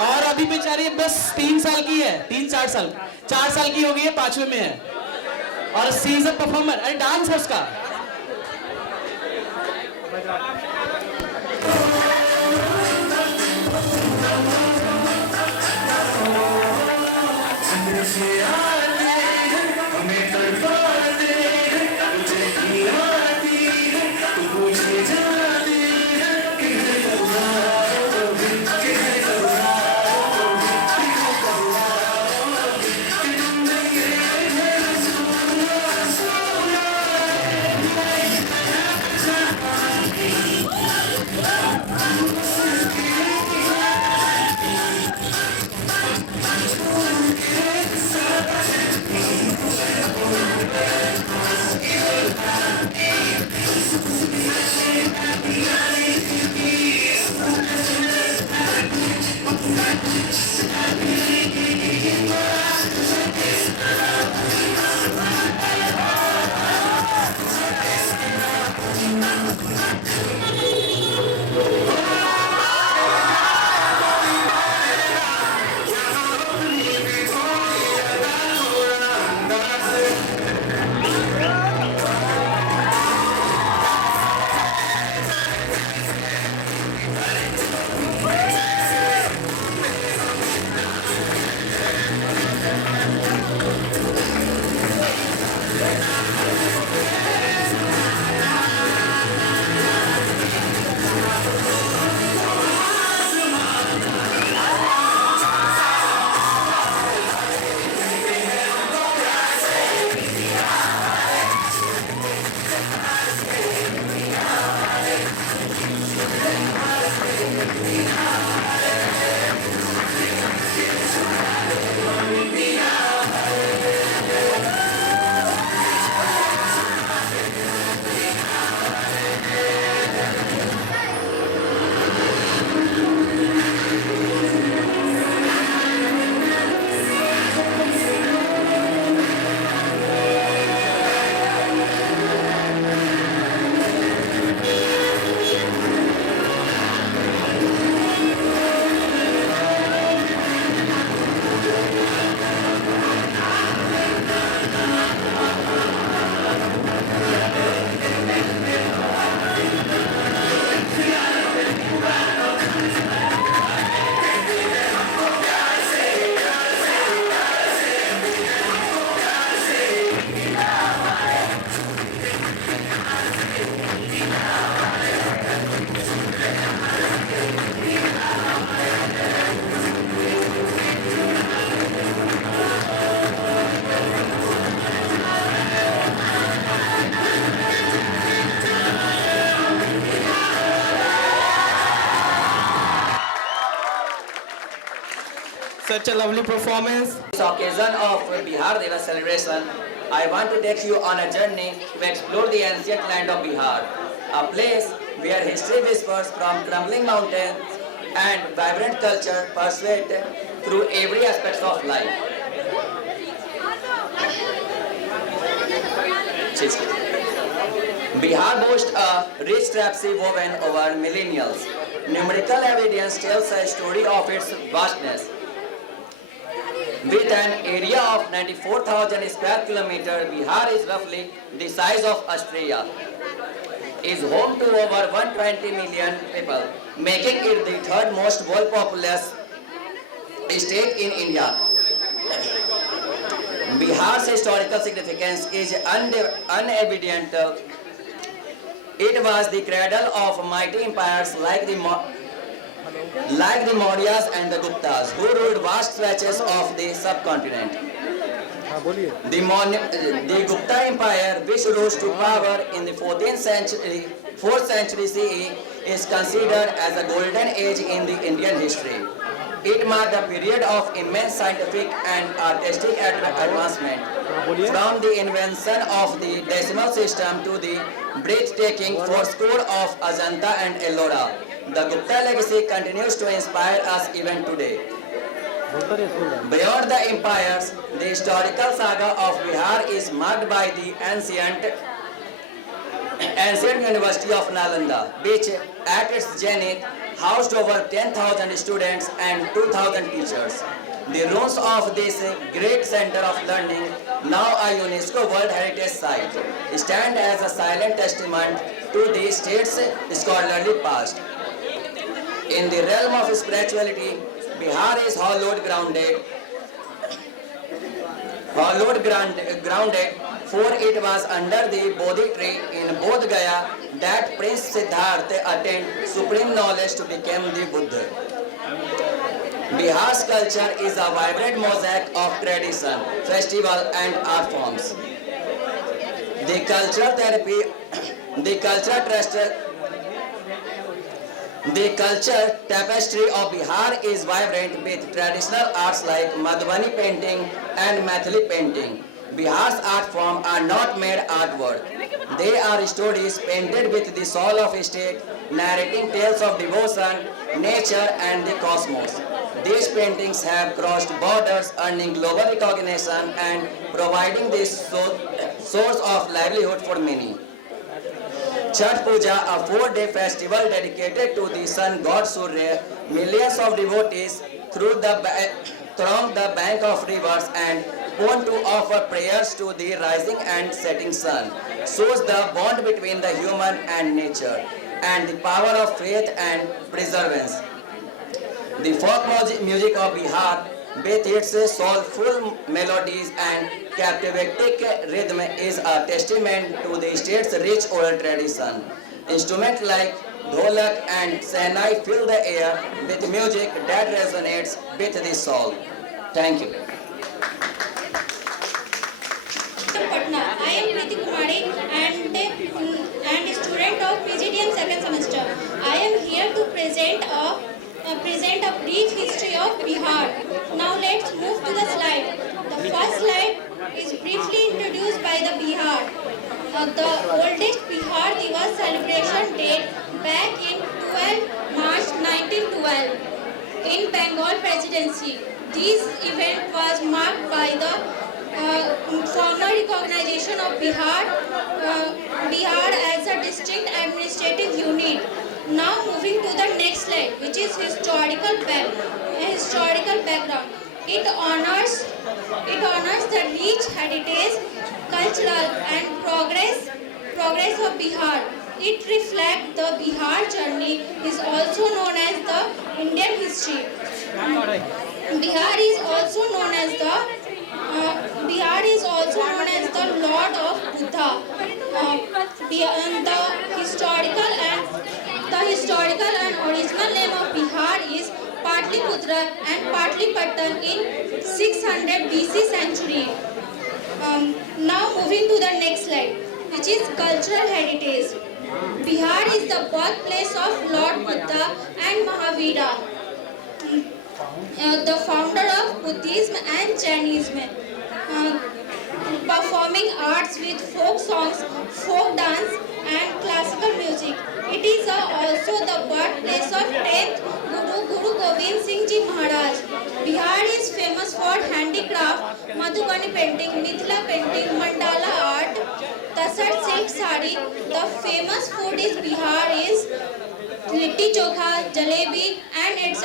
और अभी बेचारी बस 3 साल की है, 3-4 साल 4 साल की हो गई है, 5वें में है। और सी इज अ परफॉर्मर। अरे डांस है उसका। such a lovely performance. This occasion of Bihar Divas celebration, I want to take you on a journey to explore the ancient land of Bihar, a place where history whispers from crumbling mountains and vibrant culture persuade through every aspect of life. Bihar boasts a rich tapestry woven over millennials. Numerical evidence tells a story of its vastness. With an area of 94,000 square kilometers, Bihar is roughly the size of Australia. Is home to over 120 million people, making it the third most world populous state in India. Bihar's historical significance is unevident. It was the cradle of mighty empires like the Mauryas and the Guptas, who ruled vast stretches of the subcontinent. The Gupta Empire, which rose to power in the 4th century CE, is considered as a golden age in the Indian history. It marked a period of immense scientific and artistic advancement, from the invention of the decimal system to the breathtaking fourscore of Ajanta and Ellora. The Gupta legacy continues to inspire us even today. Beyond the empires, the historical saga of Bihar is marked by the ancient University of Nalanda, which at its zenith housed over 10,000 students and 2,000 teachers. The ruins of this great center of learning, now a UNESCO World Heritage Site, stand as a silent testament to the state's scholarly past. In the realm of spirituality, Bihar is hallowed grounded, for it was under the Bodhi tree in Bodh Gaya that Prince Siddhartha attained supreme knowledge to become the Buddha. Bihar's culture is a vibrant mosaic of tradition, festival and art forms. The cultural tapestry of Bihar is vibrant with traditional arts like Madhubani painting and Maithili painting. Bihar's art forms are not mere artwork. They are stories painted with the soul of a state, narrating tales of devotion, nature and the cosmos. These paintings have crossed borders, earning global recognition and providing this source of livelihood for many. Chhath Puja, a 4-day festival dedicated to the sun god Surya, millions of devotees throng the bank of rivers and pond to offer prayers to the rising and setting sun, shows the bond between the human and nature and the power of faith and perseverance. The folk music of Bihar, with its soulful melodies and captivating rhythm, is a testament to the state's rich oral tradition. Instruments like dholak and sehnai fill the air with music that resonates with the soul. Thank you. Patna. I am Preeti Kumari and student of PGDM second semester. I am here to present a brief history of Bihar. Now let's move to the slide. The first slide is briefly introduced by the Bihar. The oldest Bihar Divas celebration date back in 12 March 1912 in Bengal Presidency. This event was marked by the formal recognition of Bihar as a distinct administrative unit. Now moving to the next slide, which is historical background. It honors the rich heritage, cultural and progress of Bihar. It reflects the Bihar journey, is also known as the Indian history. Bihar is also known as the Lord of Buddha. The historical and original name of Bihar is Patliputra and Patlipattan in 600 BC century. Now moving to the next slide, which is cultural heritage. Bihar is the birthplace of Lord Buddha and Mahavira. the founder of Buddhism and Jainism, performing arts with folk songs, folk dance and classical music. It is also the birthplace of 10th Guru Gobind Singh Ji Maharaj. Bihar is famous for handicraft, Madhubani painting, Mithila painting, mandala art, Tasar silk sari. The famous food is Bihar is litti chokha, jalebi and etc.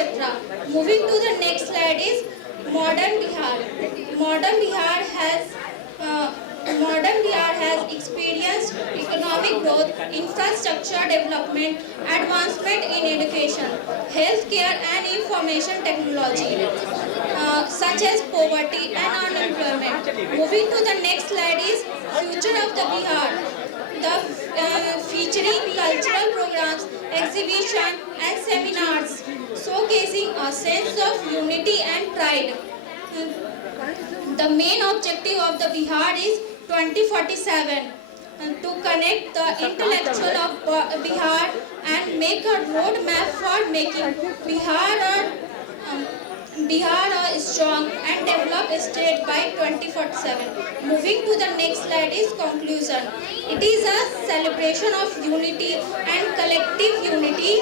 Moving to the next slide is modern Bihar. Modern Bihar has experienced economic growth, infrastructure development, advancement in education, healthcare and information technology, such as poverty and unemployment. Moving to the next slide is future of the Bihar. Featuring cultural programs, exhibition and seminars, showcasing a sense of unity and pride. The main objective of the Bihar is 2047 to connect the intellectual of Bihar and make a roadmap for making Bihar a strong and developed state by 2047. Moving to the next slide is conclusion. It is a celebration of unity and collective unity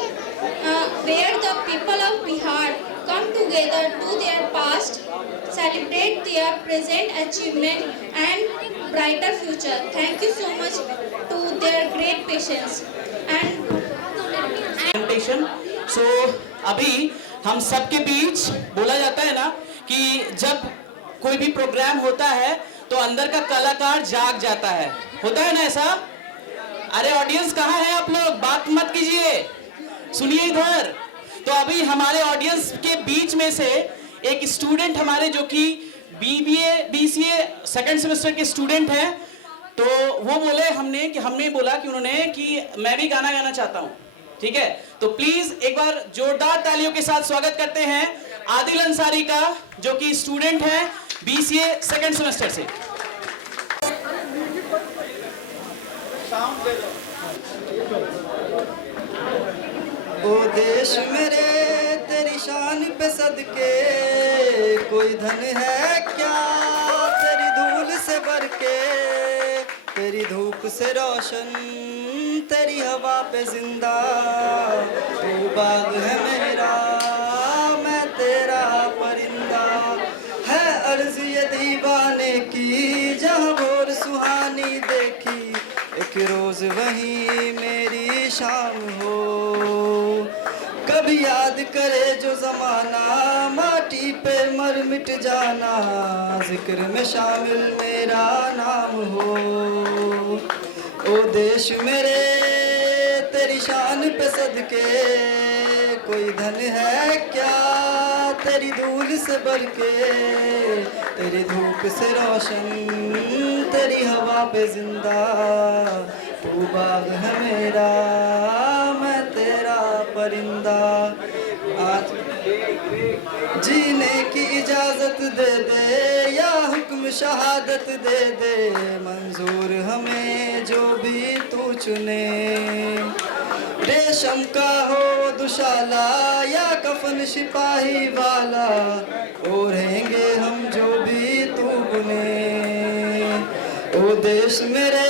where the people of Bihar come together to their past, celebrate their present achievement and brighter future. Thank you so much to their great patience and So अभी हम सबके बीच बोला जाता है ना कि जब कोई भी प्रोग्राम होता है तो अंदर का कलाकार जाग जाता है, होता है ना ऐसा? अरे ऑडियंस कहाँ है आप लोग? बात मत कीजिए, सुनिए इधर। तो अभी हमारे ऑडियंस के बीच में से एक स्टूडेंट हमारे जो कि BCA सेकंड सेमेस्टर के स्टूडेंट हैं, तो वो बोले हमने बोला कि उन्होंने कि मैं भी गाना गाना चाहता हूँ, ठीक है? तो प्लीज एक बार जोरदार तालियों के साथ स्वागत करते हैं आदिल अंसारी का, जो कि स्टूडेंट है BCA सेकंड सेमेस्टर से। ओ देश मेरे तेरी शान पे सदके, कोई धन है क्या तेरी धूल से भर के, तेरी धूप से रोशन तेरी हवा पे जिंदा, तू बाग है मेरा मैं तेरा परिंदा, है अर्ज़ ये दीवाने की जहाँ भोर सुहानी देखी, एक रोज वही मेरी शाम हो, कभी याद करे जो जमाना माटी पे मर मिट जाना, जिक्र में शामिल मेरा नाम हो। ओ देश मेरे तेरी शान पे सदके, कोई धन है क्या तेरी धूल से भर के, तेरी धूप से रोशन तेरी हवा पे जिंदा, तू बाग है मेरा मैं तेरा परिंदा, आज जीने की इजाजत दे दे या हुक्म शहादत दे दे, मंजूर हमें जो भी तू चुने, रेशम का हो दुशाला या कफन सिपाही वाला, ओढ़ेंगे हम जो भी तू बुने। ओ देश मेरे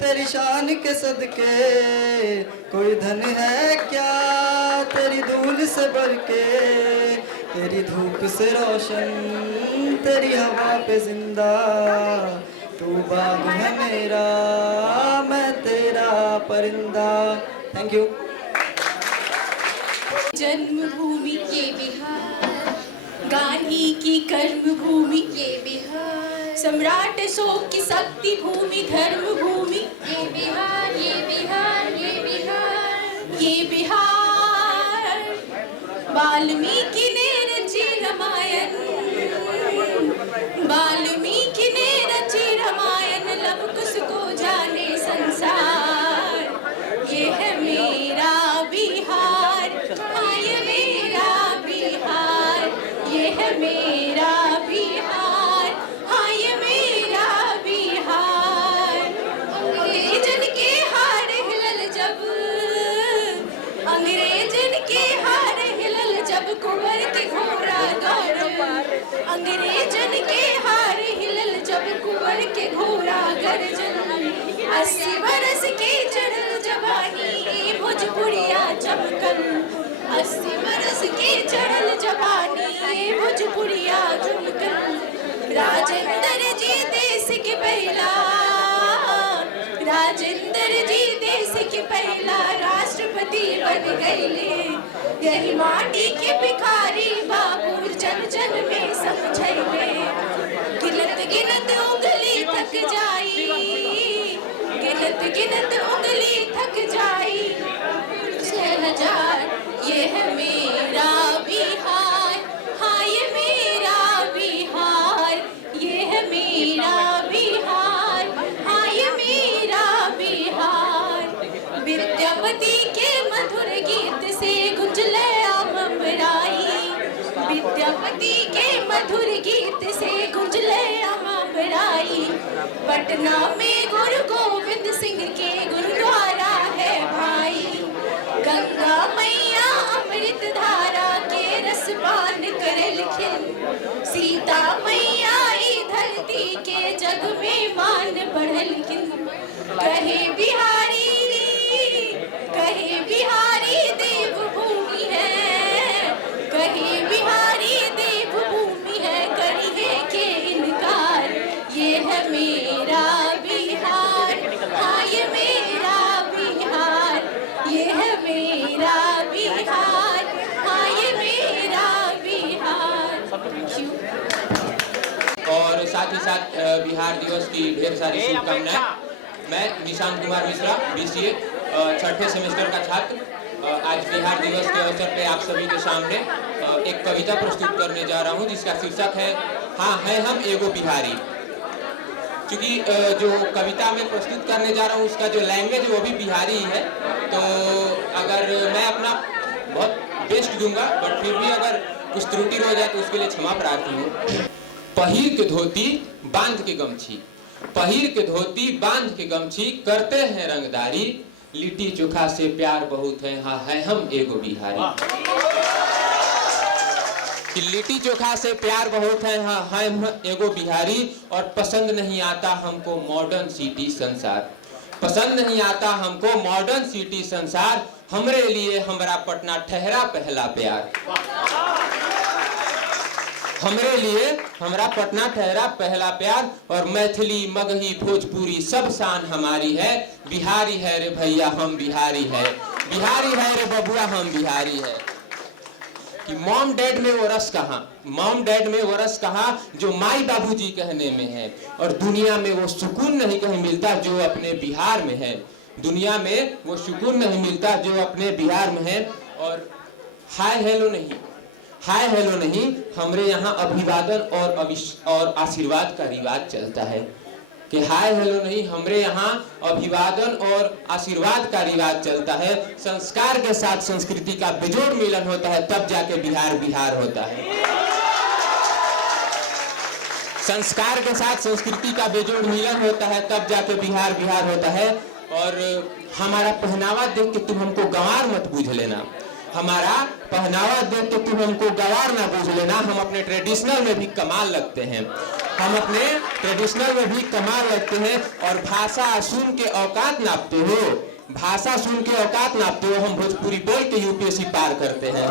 तेरी शान के सदके, कोई धन है क्या तेरी धूल से भर के, तेरी धूप से रोशन तेरी हवा पे जिंदा, तू बाग है मेरा मैं तेरा परिंदा। Thank you. जन्मभूमि ये बिहार, गांधी की कर्म भूमि ये बिहार, सम्राट अशोक की शक्ति भूमि धर्म भूमि ये बिहार, ये बिहार, ये बिहार, ये बिहार, वाल्मीकि ने रची रामायण, वाल्मीकि ने रची रामायण, लब कुश को जाने संसार, ये है मेरा बिहार, हाँ ये मेरा बिहार, ये है मेरा बिहार, हाँ ये मेरा बिहार। अंग्रेजन के हार हिलल जब, अंग्रेजन के हार हिलल जब, कुंवर अंग्रेजन के हार हिलल जब कुंवर के घोड़ा गर्जन 80 बरस के चढ़ल जवानी भोजपुरिया चमकल 80 बरस के चढ़ल जवानी भोजपुरिया चमकल राजेंद्र जी देश के पहला राजेंद्र जी देश के पहला राष्ट्रपति बन गए यही माटी के भिखारी बाबू जन जन में समझैले गिनत गिनत उंगली थक जाई गिनत गिनत उंगली थक जाई 6000 ये है मेरा बिहार हाँ ये मेरा बिहार ये है मेरा बिहार हाँ ये मेरा बिहार विद्यापति के मधुर गीत से गुंजले अमराई विद्यापति के मधुर गीत से गुंजले अमराई पटना में गुरु गोविंद सिंह के गुरुद्वारा है भाई गंगा मैया अमृत धारा के रसपान कर लिखिन सीता मैया ई धरती के जग में मान बढ़ लिखिन कहे बिहारी देवभूमि है कहे बिहारी देवभूमि है करिए के इनकार ये है मेरा बिहार हाँ ये मेरा बिहार ये है मेरा बिहार हाँ ये मेरा बिहार और साथ ही साथ बिहार दिवस की ढेर सारी शुभकामनाएं। मैं निशांत कुमार मिश्रा BCA छठे सेमेस्टर का छात्र आज बिहार दिवस के अवसर पे आप सभी के सामने एक कविता प्रस्तुत करने जा रहा हूं जिसका शीर्षक है हाँ है हम एगो बिहारी। क्योंकि जो कविता में प्रस्तुत करने जा रहा हूं उसका जो लैंग्वेज है वो भी बिहारी ही है, तो अगर मैं अपना बहुत बेस्ट दूंगा बट फिर भी अगर कुछ त्रुटि हो जाए तो उसके लिए क्षमा प्रार्थी हूँ। पहिर के धोती बांध के गमछी पहिर के धोती बांध के गमछी करते हैं रंगदारी लिट्टी चोखा से प्यार बहुत है हाँ है हम एगो बिहारी। कि लिट्टी चोखा से प्यार बहुत है हाँ है हम एगो बिहारी और पसंद नहीं आता हमको मॉडर्न सिटी संसार पसंद नहीं आता हमको मॉडर्न सिटी संसार हमरे लिए हमरा पटना ठहरा पहला प्यार हमरे लिए हमरा पटना ठहरा पहला प्यार और मैथिली मगही भोजपुरी सब शान हमारी है बिहारी है रे भैया हम बिहारी है रे बबुआ हम बिहारी है। कि मॉम डैड में वो रस कहाँ मॉम डैड में वो रस कहाँ जो माई बाबूजी कहने में है और दुनिया में वो सुकून नहीं कहीं मिलता जो अपने बिहार में है दुनिया में वो सुकून नहीं मिलता जो अपने बिहार में है। और हाय हेलो नहीं हमरे यहाँ अभिवादन और आशीर्वाद का रिवाज चलता है कि हाय हेलो नहीं हमरे यहाँ अभिवादन और आशीर्वाद का रिवाज चलता है। संस्कार के साथ संस्कृति का बेजोड़ मिलन होता है तब जाके बिहार होता है। संस्कार के साथ संस्कृति का बेजोड़ मिलन होता है तब जाके बिहार होता है। और हमारा पहनावा देख के तुम हमको गंवार मत बूझ लेना हमारा पहनावा देख के तुम हमको गंवार ना बूझ लेना हम अपने ट्रेडिशनल में भी कमाल लगते हैं और भाषा सुन के औकात नापते हो हम भोजपुरी बोल के यूपीएससी पार करते हैं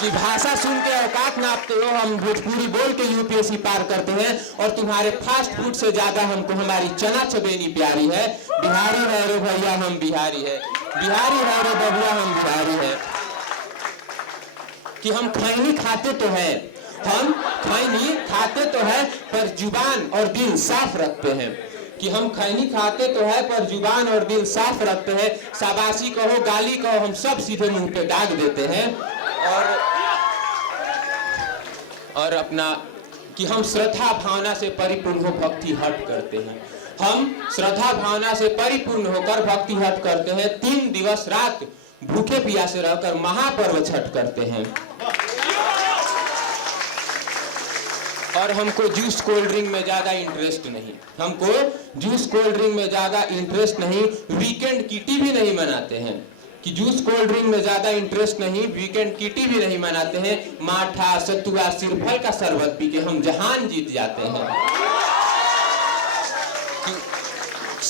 कि भाषा सुन के औकात नापते हो हम भोजपुरी बोल के यूपीएससी पार करते हैं और तुम्हारे फास्ट फूड से ज्यादा हमको हमारी चना चबेनी प्यारी है। बिहारी है रे भैया हम बिहारी है रे बबुआ हम बिहारी है। कि हम खैनी खाते तो है पर जुबान और दिल साफ रखते हैं कि हम खैनी खाते तो है पर जुबान और दिल साफ रखते हैं। शाबाशी कहो गाली कहो हम सब सीधे मुंह पे दाग देते हैं। और अपना कि हम श्रद्धा भावना से परिपूर्ण हो भक्ति हट करते हैं हम श्रद्धा भावना से परिपूर्ण होकर भक्ति हट करते हैं। 3 दिवस रात भूखे प्यासे रहकर महापर्व छठ करते हैं। और हमको जूस कोल्ड ड्रिंक में ज्यादा इंटरेस्ट नहीं वीकेंड किटी भी नहीं मनाते हैं कि जूस कोल्ड ड्रिंक में ज्यादा इंटरेस्ट नहीं, वीकेंड किटी भी नहीं मनाते हैं, माठा सतुआ सिरफल का शरबत पी के हम जहान जीत जाते हैं।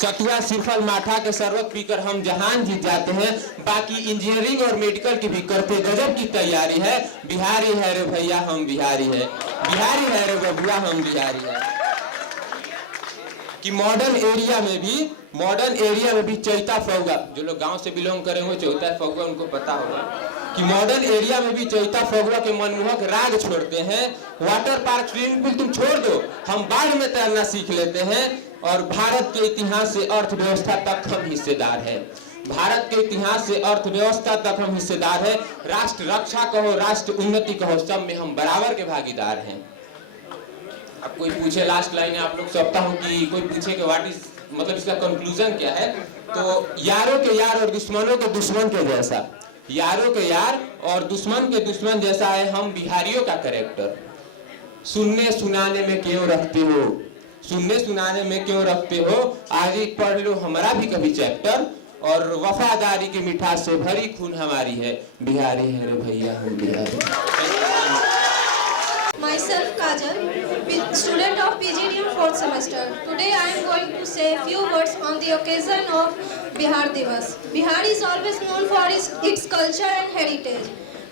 सतुआ सिरफल माठा के शरबत पीकर हम जहान जीत जाते हैं। बाकी इंजीनियरिंग और मेडिकल की भी करते गजब की तैयारी है। बिहारी है रे भैया हम बिहारी है, बिहारी है रे बबुआ हम बिहारी है। कि मॉडर्न एरिया में भी चैता फौगा, जो लोग गांव से बिलोंग करे हुए चैता फौगा उनको पता होगा कि मॉडर्न एरिया में भी चैता फौगा के मनमोहक राग छोड़ते हैं। वाटर पार्क स्विमिंग पूल तुम छोड़ दो, हम बाढ़ में तैरना सीख लेते हैं। और भारत के इतिहास से अर्थव्यवस्था तक हम हिस्सेदार हैं, भारत के इतिहास से अर्थव्यवस्था तक हम हिस्सेदार हैं। राष्ट्र रक्षा कहो, राष्ट्र उन्नति कहो, सब में हम बराबर के भागीदार हैं। अब कोई पूछे, लास्ट लाइन आप लोग सोचता हूँ कि कोई पूछे कि व्हाट इज मतलब इसका कंक्लूजन क्या है, तो यारों के यार और दुश्मनों के दुश्मन के जैसा, यारों के यार और दुश्मन के दुश्मन जैसा है हम बिहारियों का कैरेक्टर। सुनने सुनाने में क्यों रखते हो, सुनने सुनाने में क्यों रखते हो, आगे पढ़ लो हमारा भी कभी चैप्टर। और वफादारी की मिठास से भरी खून हमारी है, बिहारी है रे भैया हम Bihari. Myself Kajal, student of PGDM 4th semester. Today I am going to say a few words on the occasion of Bihar Divas. Bihar is always known for its culture and heritage.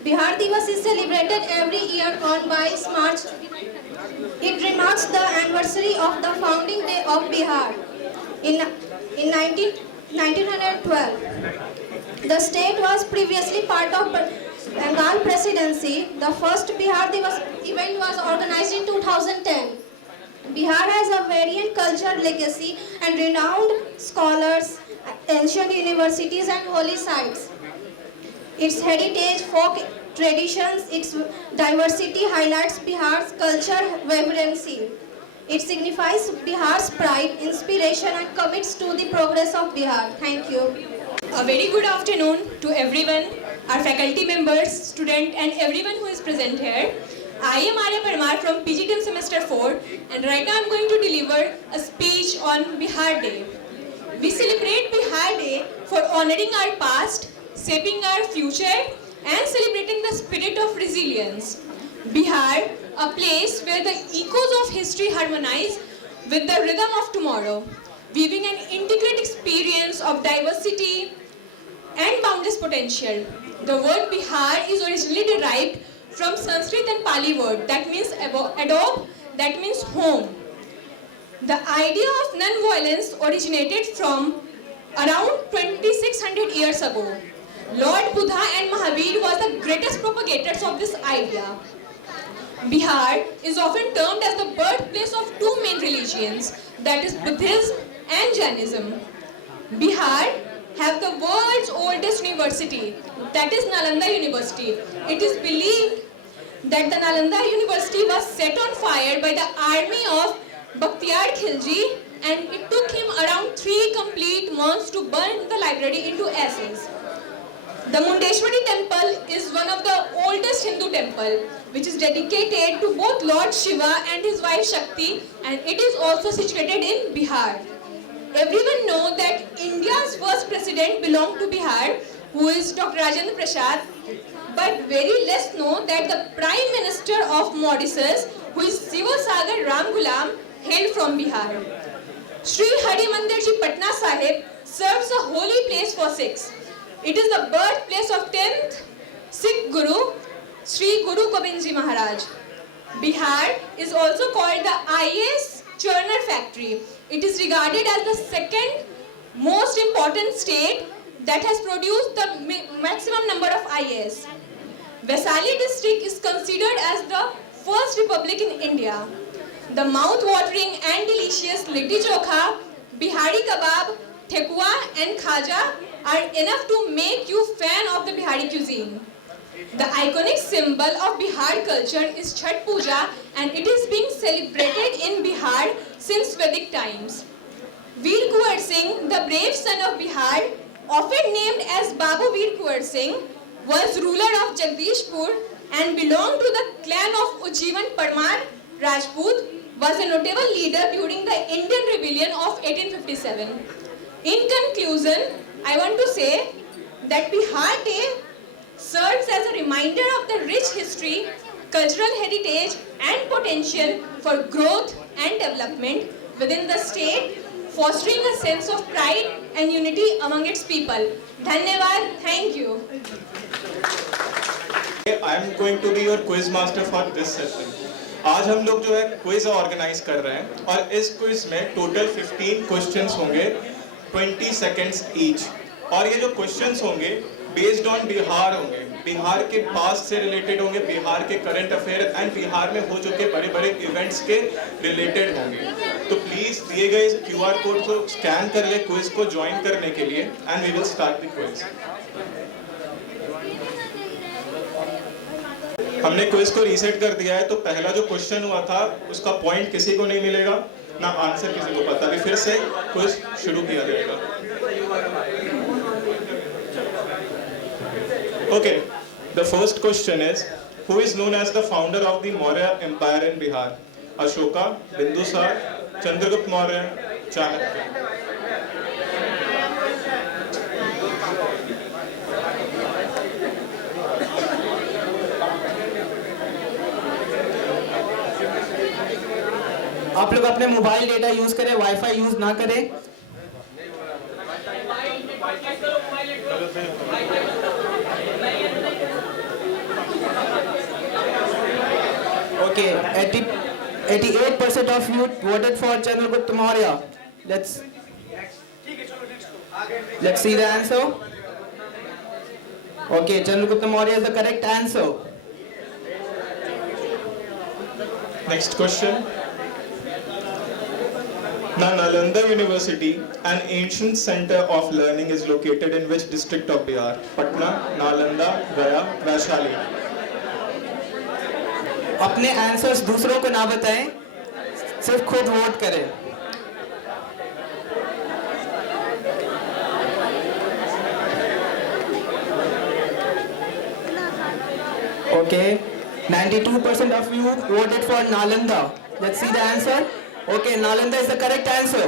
Bihar Divas is celebrated every year on 22 March. It remarks the anniversary of the founding day of Bihar in 1912. The state was previously part of Bengal Presidency. The first Bihar Divas event was organized in 2010. Bihar has a variant culture legacy and renowned scholars, ancient universities and holy sites. Its heritage, folk traditions, its diversity highlights Bihar's culture vibrancy. It signifies Bihar's pride, inspiration and commits to the progress of Bihar. Thank you. A very good afternoon to everyone, our faculty members, students and everyone who is present here. I am Arya Parmar from PGDM semester 4 and right now I am going to deliver a speech on Bihar Day. We celebrate Bihar Day for honoring our past, shaping our future and celebrating the spirit of resilience. Bihar, a place where the echoes of history harmonize with the rhythm of tomorrow, weaving an integrated experience of diversity and boundless potential. The word Bihar is originally derived from Sanskrit and Pali word that means adobe, that means home. The idea of non-violence originated from around 2600 years ago. Lord Buddha and Mahavir was the greatest propagators of this idea. Bihar is often termed as the birthplace of two main religions, that is Buddhism and Jainism. Bihar have the world's oldest university, that is Nalanda University. It is believed that the Nalanda University was set on fire by the army of Bakhtiyar Khilji and it took him around 3 complete months to burn the library into ashes. The Mundeshwari temple is one of the oldest Hindu temple which is dedicated to both Lord Shiva and his wife Shakti, and it is also situated in Bihar. Everyone knows that India's first president belonged to Bihar, who is Dr. Rajendra Prasad, but very less know that the Prime Minister of Mauritius, who is Sivasagar Ramgoolam, hailed from Bihar. Sri Hari Mandir Ji Patna Sahib serves a holy place for Sikhs. It is the birthplace of 10th Sikh Guru, Sri Guru Gobind Ji Maharaj. Bihar is also called the IAS Churner Factory. It is regarded as the second most important state that has produced the maximum number of IAS. Vaishali district is considered as the first republic in India. The mouth-watering and delicious litti chokha, Bihari kebab, thekua and khaja are enough to make you fan of the Bihari cuisine. The iconic symbol of Bihar culture is Chhath Puja, and it is being celebrated in Bihar since Vedic times. Veer Kunwar Singh, the brave son of Bihar, often named as Babu Veer Kunwar Singh, was ruler of Jagdishpur and belonged to the clan of Ujjivan Parmar Rajput, was a notable leader during the Indian Rebellion of 1857. In conclusion, I want to say that Bihar Day serves as a reminder of the rich history, cultural heritage and potential for growth and development within the state, fostering a sense of pride and unity among its people. Dhanyavad, thank you. I am going to be your quiz master for this session. आज हम लोग जो है quiz organise कर रहे हैं और इस क्विज में टोटल 15 क्वेश्चंस होंगे 20 सेकंड्स ईच और ये जो क्वेश्चंस होंगे बेस्ड ऑन बिहार होंगे, बिहार के पास्ट से रिलेटेड होंगे, बिहार के करंट अफेयर एंड बिहार में हो चुके बड़े बड़े इवेंट्स के रिलेटेड होंगे। तो प्लीज दिए गए QR कोड को स्कैन कर ले क्विज को ज्वाइन करने के लिए and we will start the quiz. हमने क्विज को रीसेट कर दिया है, तो पहला जो क्वेश्चन हुआ था उसका पॉइंट किसी को नहीं मिलेगा, ना आंसर किसी को पता। अभी फिर से क्विज शुरू किया जाएगा। Okay, the first question is who is known as the founder of the Maurya empire in Bihar? Ashoka, Bindusar, Chandragupta Maurya, Chanakya. आप लोग अपने मोबाइल डेटा यूज करें, वाईफाई यूज ना करें। Okay, 88% of you voted for Chandragupta Maurya. Let's see the answer. Okay, Chandragupta Maurya is the correct answer. Next question. Now, Nalanda University, an ancient center of learning, is located in which district of Bihar? Patna, Nalanda, Gaya, Vaishali. अपने answers दूसरों को ना बताएं, सिर्फ खुद vote करें। Okay, 92% of you voted for Nalanda. Let's see the answer. Okay, Nalanda is the correct answer.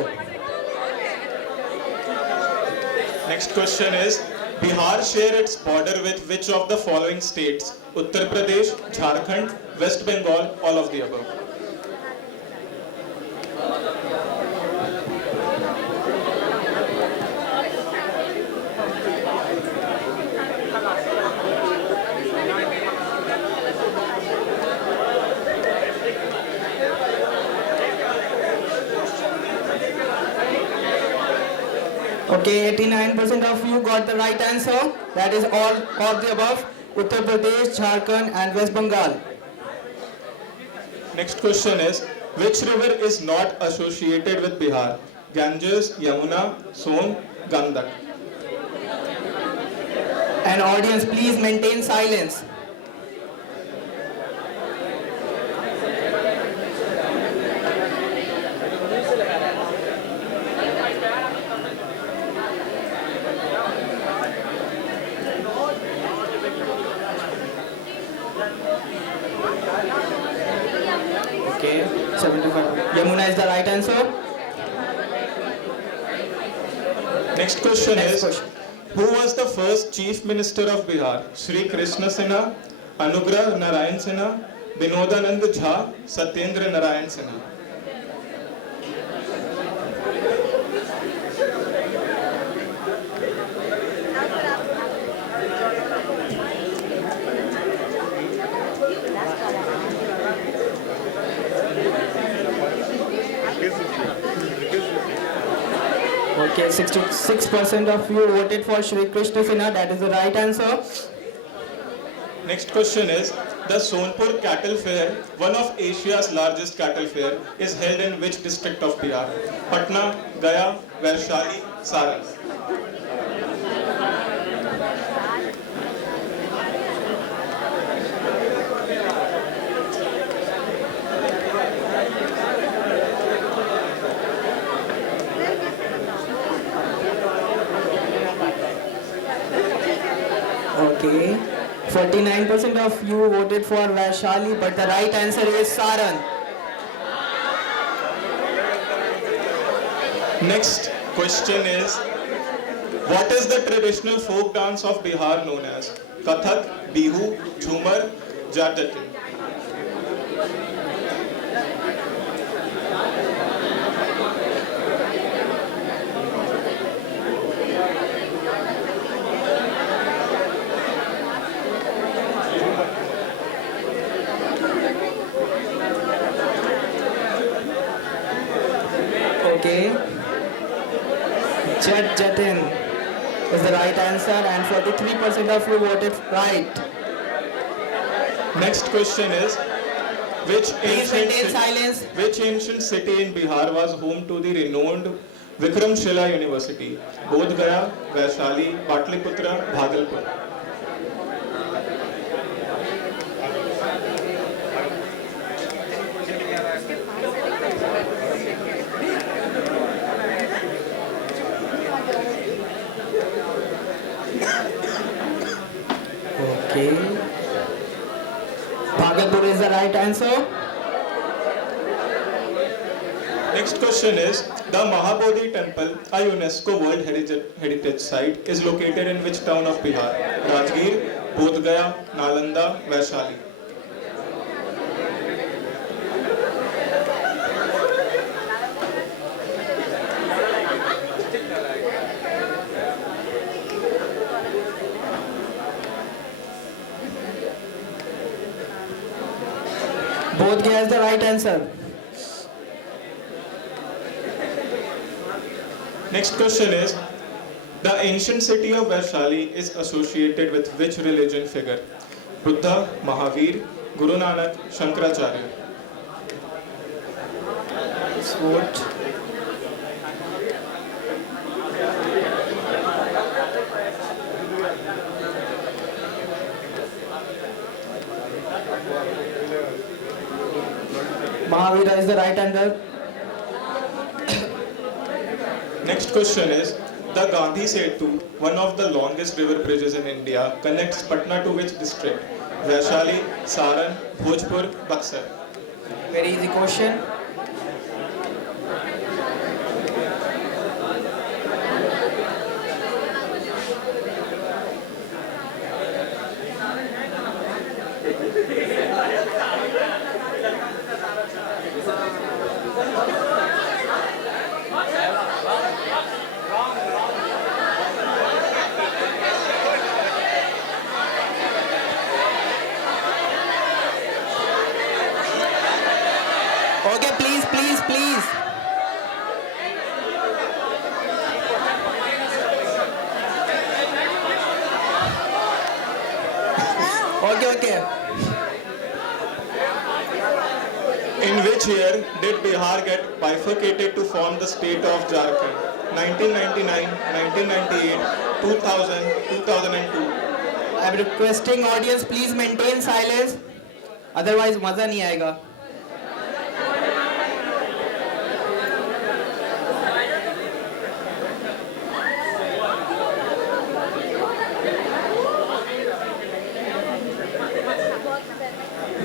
Next question is, Bihar share its border with which of the following states? Uttar Pradesh, Jharkhand, West Bengal, all of the above. Okay, 89% of you got the right answer. That is all of the above. Uttar Pradesh, Jharkhand and West Bengal. Next question is, which river is not associated with Bihar? Ganges, Yamuna, Son, Gandak. And audience, please maintain silence. Okay, 75. Yamuna is the right answer. Next question is, who was the first chief minister of Bihar? Shri Krishna Sinha, Anugrah Narayan Sinha, Binodanand Jha, Satyendra Narayan Sinha. Okay, 66% of you voted for Shri Krishna Sinha. That is the right answer. Next question is, the Sonpur Cattle Fair, one of Asia's largest cattle fair, is held in which district of Bihar? Patna, Gaya, Vaishali, Saran. Okay, 49% of you voted for Vaishali, but the right answer is Saran. Next question is, What is the traditional folk dance of Bihar known as? Kathak, Bihu, Jhumar, Jatati. Okay. Jat Jatin is the right answer, and 43% of you voted right. Next question is, which maintain silence. Which ancient city in Bihar was home to the renowned Vikramshila University? Bodh Gaya, Vaishali, Patliputra, Bhagalpur. Okay. Bhagalpur is the right answer. Next question is, the Mahabodhi Temple, a UNESCO World Heritage Site, is located in which town of Bihar? Rajgir, Bodh Gaya, Nalanda, Vaishali. Bodh Gaya is the right answer. Next question is, the ancient city of Vaishali is associated with which religion figure? Buddha, Mahavir, Guru Nanak, Shankaracharya. Let's vote. Mahavira is the right answer. Next question is, the Gandhi Setu, one of the longest river bridges in India, connects Patna to which district? Vaishali, Saran, Bhojpur, Buxar. Very easy question. Okay, please. Okay. In which year did Bihar get bifurcated to form the state of Jharkhand? 1999, 1998, 2000, 2002. I'm requesting audience, please maintain silence. Otherwise, मजा नहीं आएगा.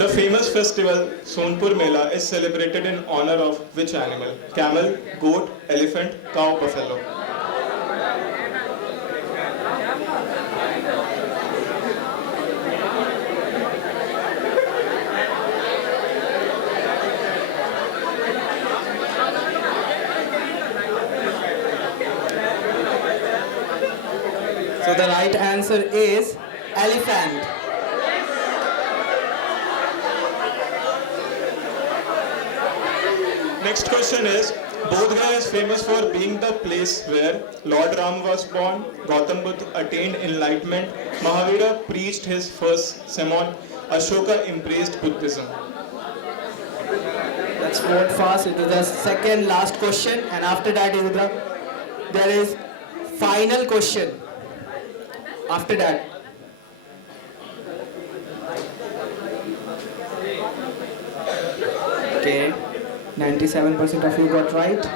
The famous festival Sonpur Mela is celebrated in honor of which animal? Camel, goat, elephant, cow, buffalo. So the right answer is elephant. Next question is, Bodh Gaya is famous for being the place where Lord Ram was born, Gautam Buddha attained enlightenment, Mahavira preached his first sermon, Ashoka embraced Buddhism. Let's vote fast. It is the second last question, and after that there is final question. After that. Okay. 97% of you got right.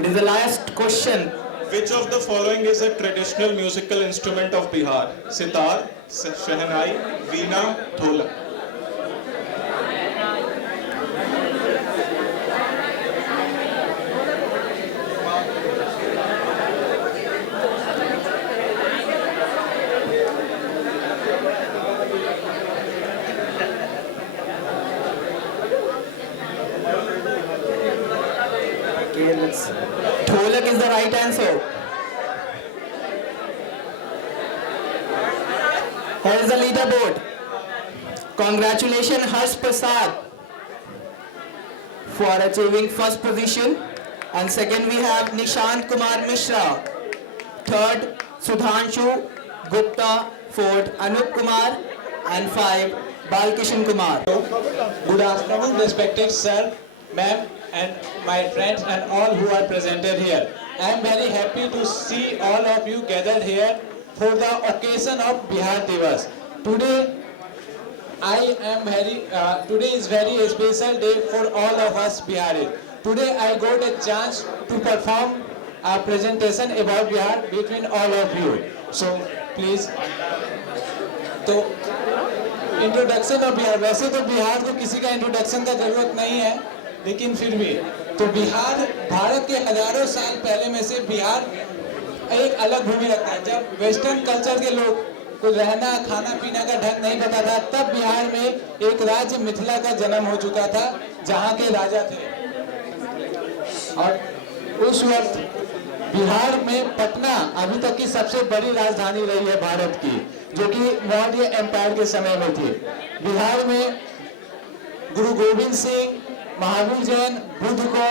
It is the last question. Which of the following is a traditional musical instrument of Bihar? Sitar, Shehnai, Veena, Dholak. answer. Here is the leaderboard. Congratulations Harsh Prasad for achieving first position. And second we have Nishant Kumar Mishra. Third, Sudhanshu Gupta. Fourth, Anup Kumar. And 5, Balkishan Kumar. Good afternoon, respected sir, ma'am, and my friends and all who are presented here. I am very happy to see all of you gathered here for the occasion of Bihar Divas. Today is very special day for all of us Biharis. Today I got a chance to perform a presentation about Bihar between all of you. So please. तो introduction of Bihar, वैसे तो बिहार को किसी का introduction का जरूरत नहीं है, लेकिन फिर भी तो बिहार भारत के हजारों साल पहले में से बिहार एक अलग भूमि रखता है। जब वेस्टर्न कल्चर के लोग को रहना खाना पीना का ढंग नहीं पता था, तब बिहार में एक राज्य मिथिला का जन्म हो चुका था, जहाँ के राजा थे। और उस वक्त बिहार में पटना अभी तक की सबसे बड़ी राजधानी रही है भारत की, जो कि मौर्य एम्पायर के समय में थी। बिहार में गुरु गोविंद सिंह, महावीर जैन बुद्ध को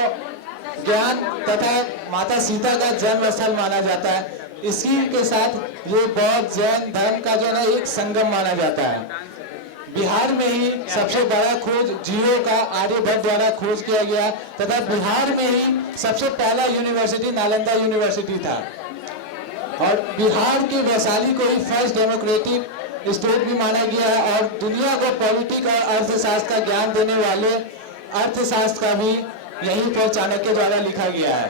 ज्ञान तथा माता सीता का जन्म स्थल माना जाता है। इसी के साथ ये बौद्ध जैन धर्म का जो है एक संगम माना जाता है। बिहार में ही सबसे बड़ा खोज जीरो का आर्यभट्ट द्वारा खोज किया गया, तथा बिहार में ही सबसे पहला यूनिवर्सिटी नालंदा यूनिवर्सिटी था। और बिहार के वैशाली को ही फर्स्ट डेमोक्रेटिक स्टेट भी माना गया है, और दुनिया को पॉलिटिक और अर्थशास्त्र का ज्ञान देने वाले अर्थशास्त्र का भी यहीं पर चाणक्य द्वारा लिखा गया है।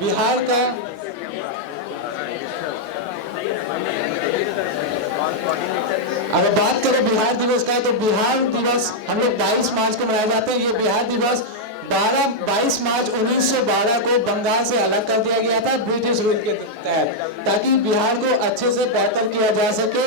बिहार का अगर बात करें बिहार दिवस का, तो बिहार दिवस हम लोग 22 मार्च को मनाए जाते हैं। ये बिहार दिवस 22 मार्च 1912 को बंगाल से अलग कर दिया गया था ब्रिटिश रूल के तहत, ताकि बिहार को अच्छे से बेहतर किया जा सके।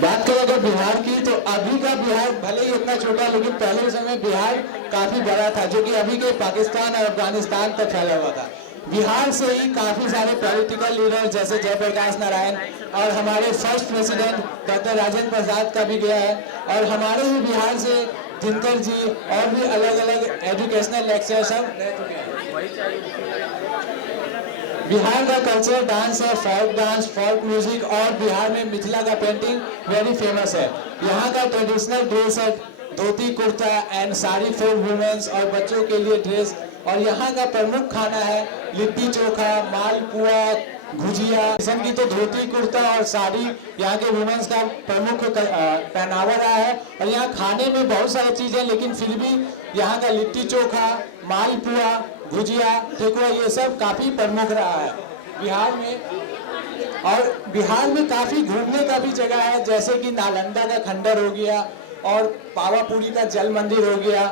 बात करें अगर बिहार की, तो अभी का बिहार भले ही इतना छोटा, लेकिन पहले समय बिहार काफी बड़ा था, जो कि अभी के पाकिस्तान और अफगानिस्तान तक फैला हुआ था। बिहार से ही काफी सारे पॉलिटिकल लीडर जैसे जयप्रकाश नारायण और हमारे first president doctor Rajendra Prasad का भी गया है, और हमारे ही बिहार से दिनकर जी और भी अलग अलग एजुकेशनल लेक्चर सब रह चुके हैं। बिहार का कल्चर डांस है, फोक डांस, फोक म्यूजिक, और बिहार में मिथिला का पेंटिंग वेरी फेमस है। यहाँ का ट्रेडिशनल ड्रेस है dhoti kurta and sari for women's और बच्चों के लिए ड्रेस। और यहाँ का प्रमुख खाना है लिट्टी चोखा, मालपुआ, भुजिया। किस्म की तो धोती कुर्ता और साड़ी यहाँ के वुमेन्स का प्रमुख पहनावा रहा है। और यहाँ खाने में बहुत सारी चीजें, लेकिन फिर भी यहाँ का लिट्टी चोखा, मालपुआ, भुजिया, ठेकुआ, ये सब काफी प्रमुख रहा है बिहार में। और बिहार में काफी घूमने का भी जगह है, जैसे कि नालंदा का खंडर हो गया, और पावापुरी का जल मंदिर हो गया,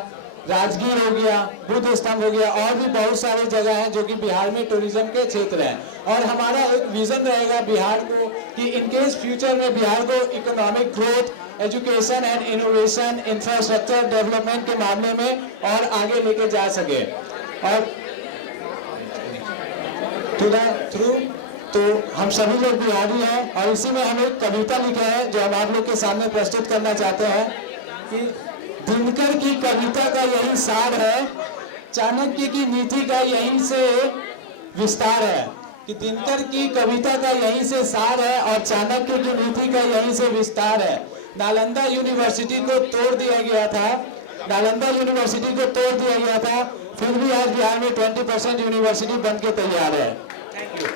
राजगीर हो गया, बुद्ध स्तंभ हो गया, और भी बहुत सारी जगह हैं जो कि बिहार में टूरिज्म के क्षेत्र हैं। और हमारा एक विजन रहेगा बिहार को कि इनकेस फ्यूचर में बिहार को economic growth, education and innovation, infrastructure development के मामले में और आगे लेके जा सके। और थ्रू तो हम सभी लोग बिहारी हैं, और इसी में हम एक कविता लिखे हैं जो हम आप लोग के सामने प्रस्तुत करना चाहते हैं कि दिनकर की कविता का यही सार है, चाणक्य की नीति का यहीं से विस्तार है। कि दिनकर की कविता का यहीं से सार है और चाणक्य की नीति का यहीं से विस्तार है। नालंदा यूनिवर्सिटी को तोड़ दिया गया था, नालंदा यूनिवर्सिटी को तोड़ दिया गया था, फिर भी आज बिहार में 20% यूनिवर्सिटी बन के तैयार है। Thank you.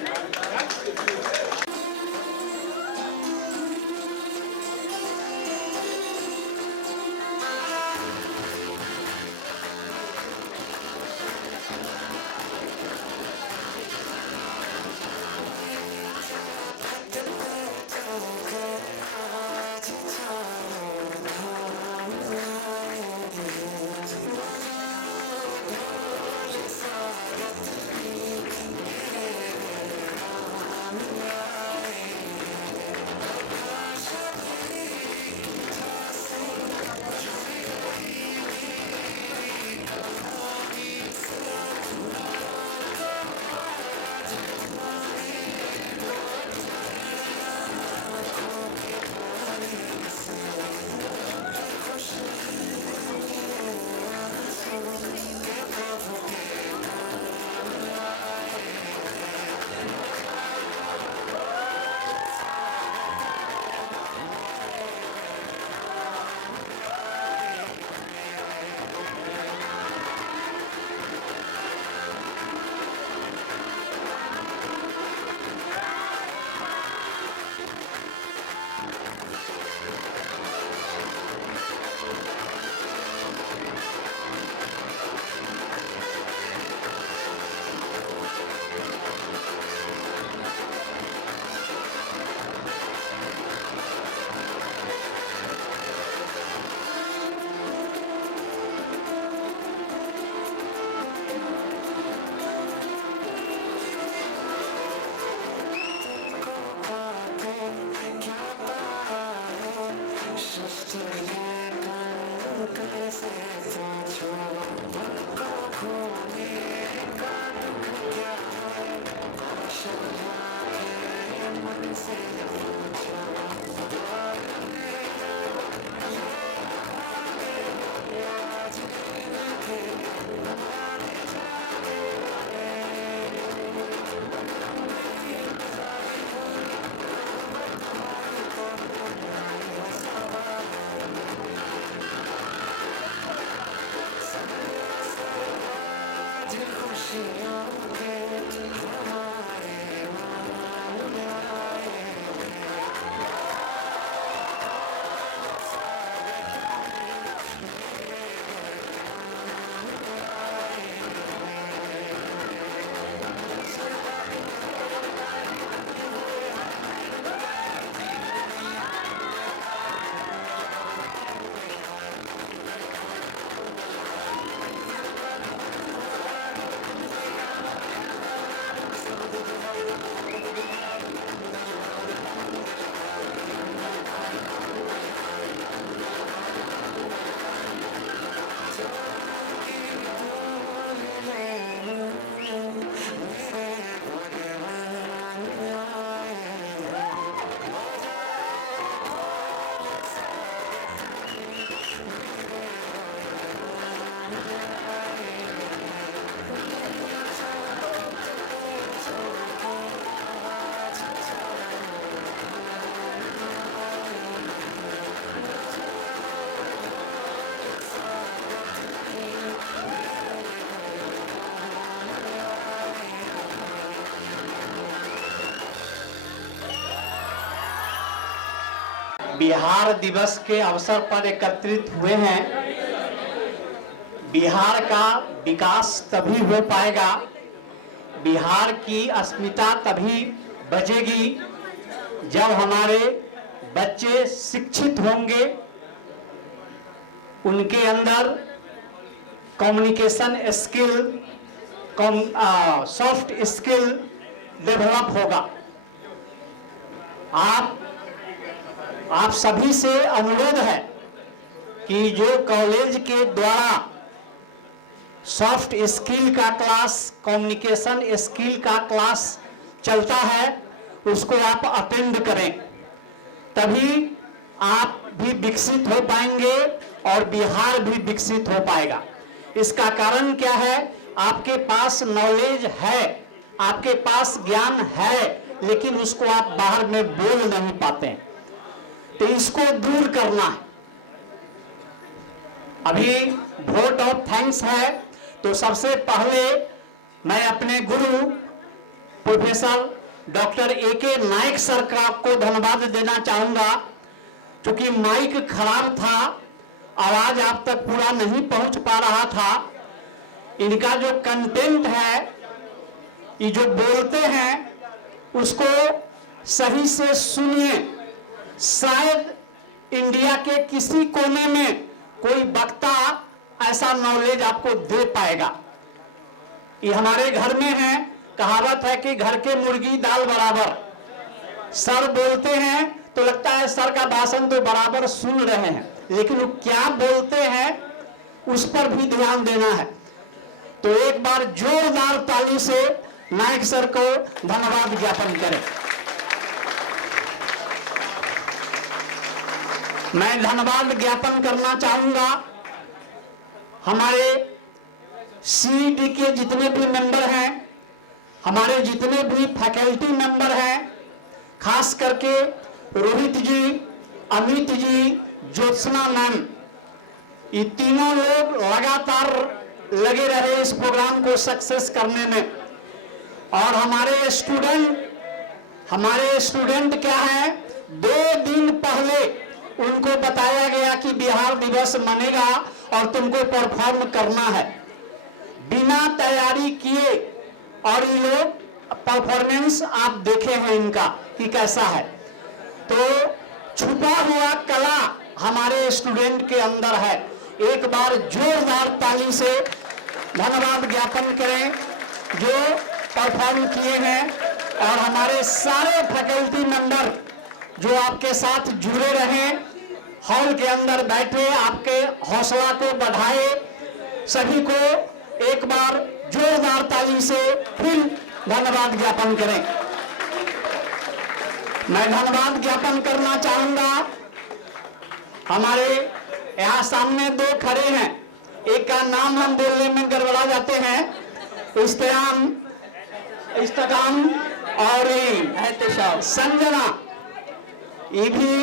बिहार दिवस के अवसर पर एकत्रित हुए हैं। बिहार का विकास तभी हो पाएगा, बिहार की अस्मिता तभी बचेगी जब हमारे बच्चे शिक्षित होंगे, उनके अंदर communication skill, soft skill develop होगा। आप सभी से अनुरोध है कि जो कॉलेज के द्वारा सॉफ्ट स्किल का क्लास, कम्युनिकेशन स्किल का क्लास चलता है, उसको आप अटेंड करें, तभी आप भी विकसित हो पाएंगे और बिहार भी विकसित हो पाएगा। इसका कारण क्या है? आपके पास नॉलेज है, आपके पास ज्ञान है, लेकिन उसको आप बाहर में बोल नहीं पाते हैं, तो इसको दूर करना है। अभी वोट ऑफ थैंक्स है, तो सबसे पहले मैं अपने गुरु प्रोफेसर डॉक्टर ए.के. नायक सर को धन्यवाद देना चाहूंगा, क्योंकि माइक खराब था, आवाज आप तक पूरा नहीं पहुंच पा रहा था। इनका जो कंटेंट है, ये जो बोलते हैं, उसको सही से सुनिए। शायद इंडिया के किसी कोने में कोई वक्ता ऐसा नॉलेज आपको दे पाएगा। ये हमारे घर में है, कहावत है कि घर के मुर्गी दाल बराबर। सर बोलते हैं तो लगता है सर का भाषण तो बराबर सुन रहे हैं, लेकिन वो क्या बोलते हैं उस पर भी ध्यान देना है। तो एक बार जोरदार ताली से नायक सर को धन्यवाद ज्ञापन करें। मैं धन्यवाद ज्ञापन करना चाहूंगा हमारे सीईटी के जितने भी मेंबर हैं, हमारे जितने भी फैकल्टी मेंबर हैं, खास करके रोहित जी, अमित जी, ज्योत्सना मैम, ये तीनों लोग लगातार लगे रहे इस प्रोग्राम को सक्सेस करने में। और हमारे स्टूडेंट क्या है, 2 दिन पहले उनको बताया गया कि बिहार दिवस मनेगा और तुमको परफॉर्म करना है। बिना तैयारी किए, और ये लोग परफॉर्मेंस आप देखे हैं इनका कि कैसा है। तो छुपा हुआ कला हमारे स्टूडेंट के अंदर है। एक बार जोरदार ताली से धन्यवाद ज्ञापन करें जो परफॉर्म किए हैं। और हमारे सारे फैकल्टी मेंबर जो आपके साथ जुड़े रहे, हॉल के अंदर बैठे, आपके हौसला को बढ़ाए, सभी को एक बार जोरदार ताली से फिर धन्यवाद ज्ञापन करें। मैं धन्यवाद ज्ञापन करना चाहूंगा, हमारे यहाँ सामने 2 खड़े हैं, एक का नाम हम बोलने में गड़बड़ा जाते हैं, इस्तेकाम और संजना। ये भी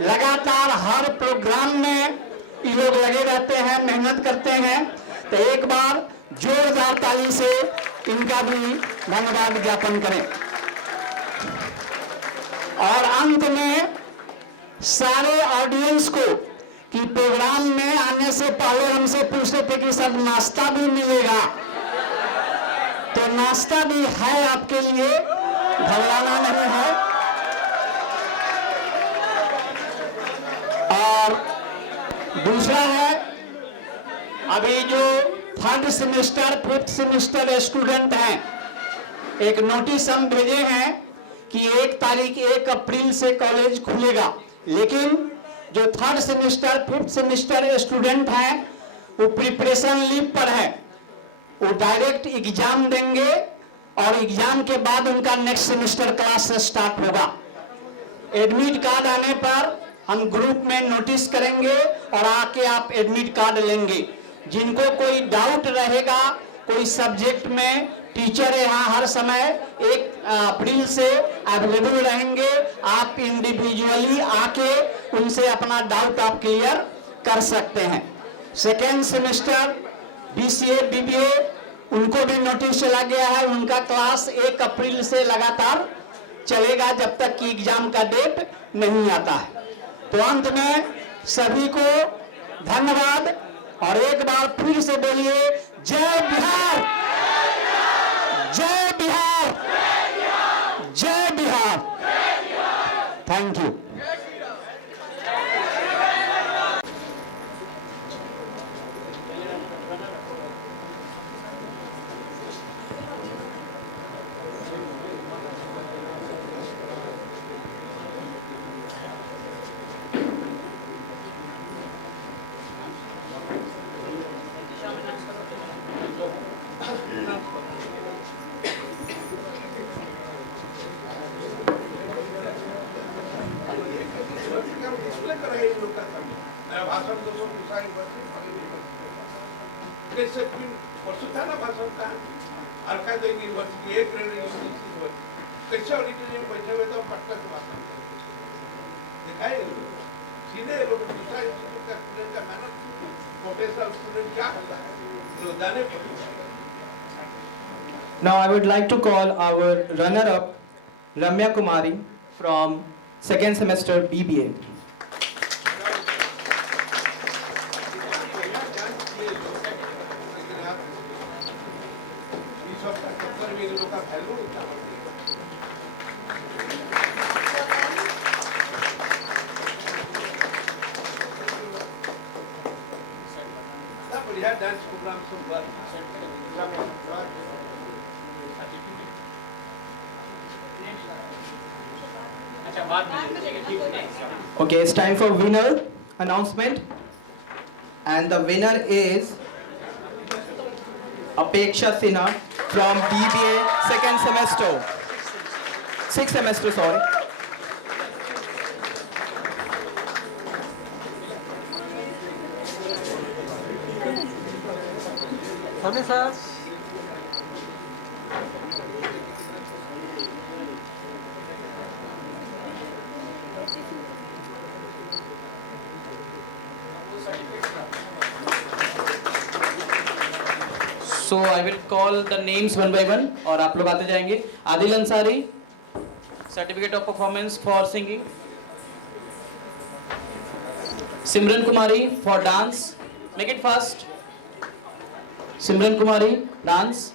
लगातार हर प्रोग्राम में ये लोग लगे रहते हैं, मेहनत करते हैं। तो एक बार जोरदार ताली से इनका भी धन्यवाद ज्ञापन करें। और अंत में सारे ऑडियंस को कि प्रोग्राम में आने से पहले हमसे पूछते थे कि सब नाश्ता भी मिलेगा, तो नाश्ता भी है आपके लिए, घबराना नहीं है। और दूसरा है, अभी जो 3rd semester 5th semester student हैं, एक नोटिस हम भेजे हैं कि 1 अप्रैल से कॉलेज खुलेगा, लेकिन जो 3rd semester 5th semester student हैं वो प्रिपरेशन लीव पर है, वो डायरेक्ट एग्जाम देंगे और एग्जाम के बाद उनका नेक्स्ट सेमेस्टर क्लास स्टार्ट होगा। एडमिट कार्ड आने पर हम ग्रुप में नोटिस करेंगे और आके आप एडमिट कार्ड लेंगे। जिनको कोई डाउट रहेगा कोई सब्जेक्ट में, टीचर यहाँ हर समय 1 अप्रैल से अवेलेबल रहेंगे, आप इंडिविजुअली आके उनसे अपना डाउट आप क्लियर कर सकते हैं। 2nd सेमेस्टर BCA BBA उनको भी नोटिस चला गया है, उनका क्लास 1 अप्रैल से लगातार चलेगा जब तक कि एग्जाम का डेट नहीं आता है। तो अंत में सभी को धन्यवाद और एक बार फिर से बोलिए जय बिहार, जय बिहार, जय Bihar. Thank you. Now I would like to call our runner-up, Ramya Kumari from second semester BBA. Okay, it's time for winner announcement, and the winner is Apeksha Sinha from BBA second semester, sixth semester, sorry. Sir So I will call the names one by one और आप लोग आते जाएंगे। Adil Ansari, certificate of performance for singing. Simran Kumari for dance, make it fast. Simran Kumari dance.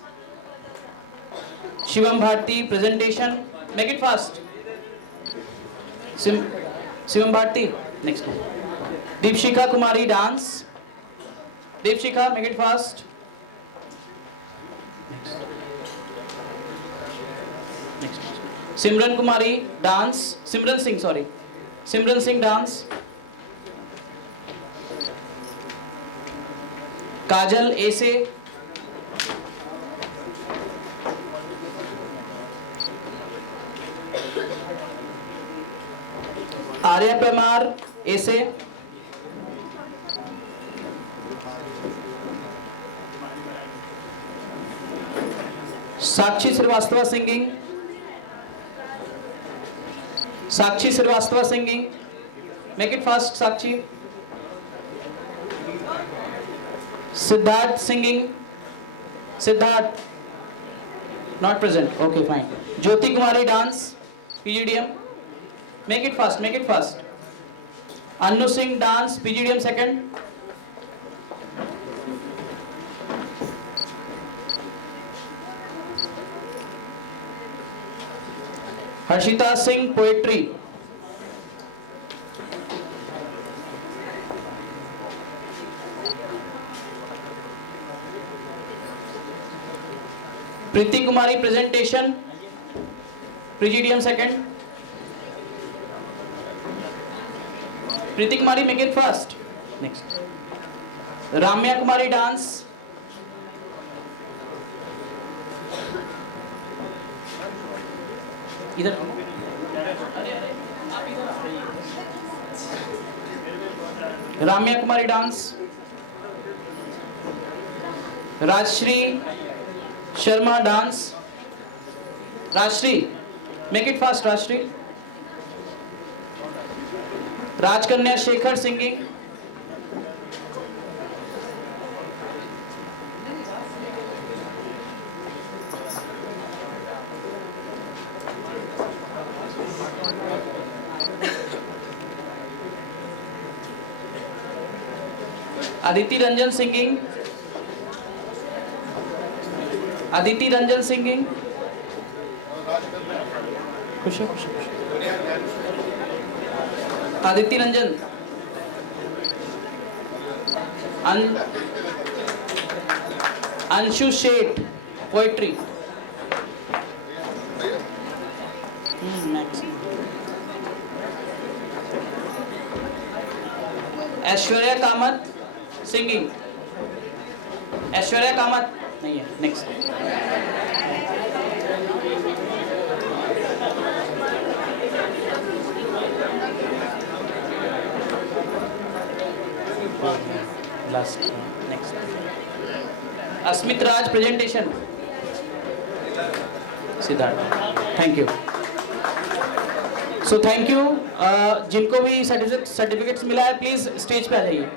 Shivam Bharti presentation, make it fast. Shivam Bharti next. Deepshikha Kumari dance. Deepshikha make it fast. Simran Kumari dance. Simran Singh sorry, Simran Singh dance. Kajal essay. Arya Parmar essay. Sakshi Srivastava singing. Sakshi Srivastava singing, make it fast Sakshi. Siddharth singing. Siddharth not present, okay fine. Jyoti Kumari dance PGDM, make it fast, make it fast. Annu Singh dance PGDM second. Harshita Singh poetry. Preeti Kumari presentation PGDM second. Preeti Kumari make it fast next. Ramya Kumari dance. इधर Ramya Kumari dance. Rajshree Sharma dance. Rajshree make it fast Rajshree. Rajkanya Shekhar singing. Aditi Ranjan singing, Aditi Ranjan singing, खुश है, खुश है। Aditi Ranjan, Anshu Sheth poetry, next Aishwarya Kamat singing, Aishwarya Kamat नहीं है, next last next Asmit Raj presentation, Siddharth, thank you. So thank you. जिनको भी certificates मिला है प्लीज स्टेज पे आ जाइए।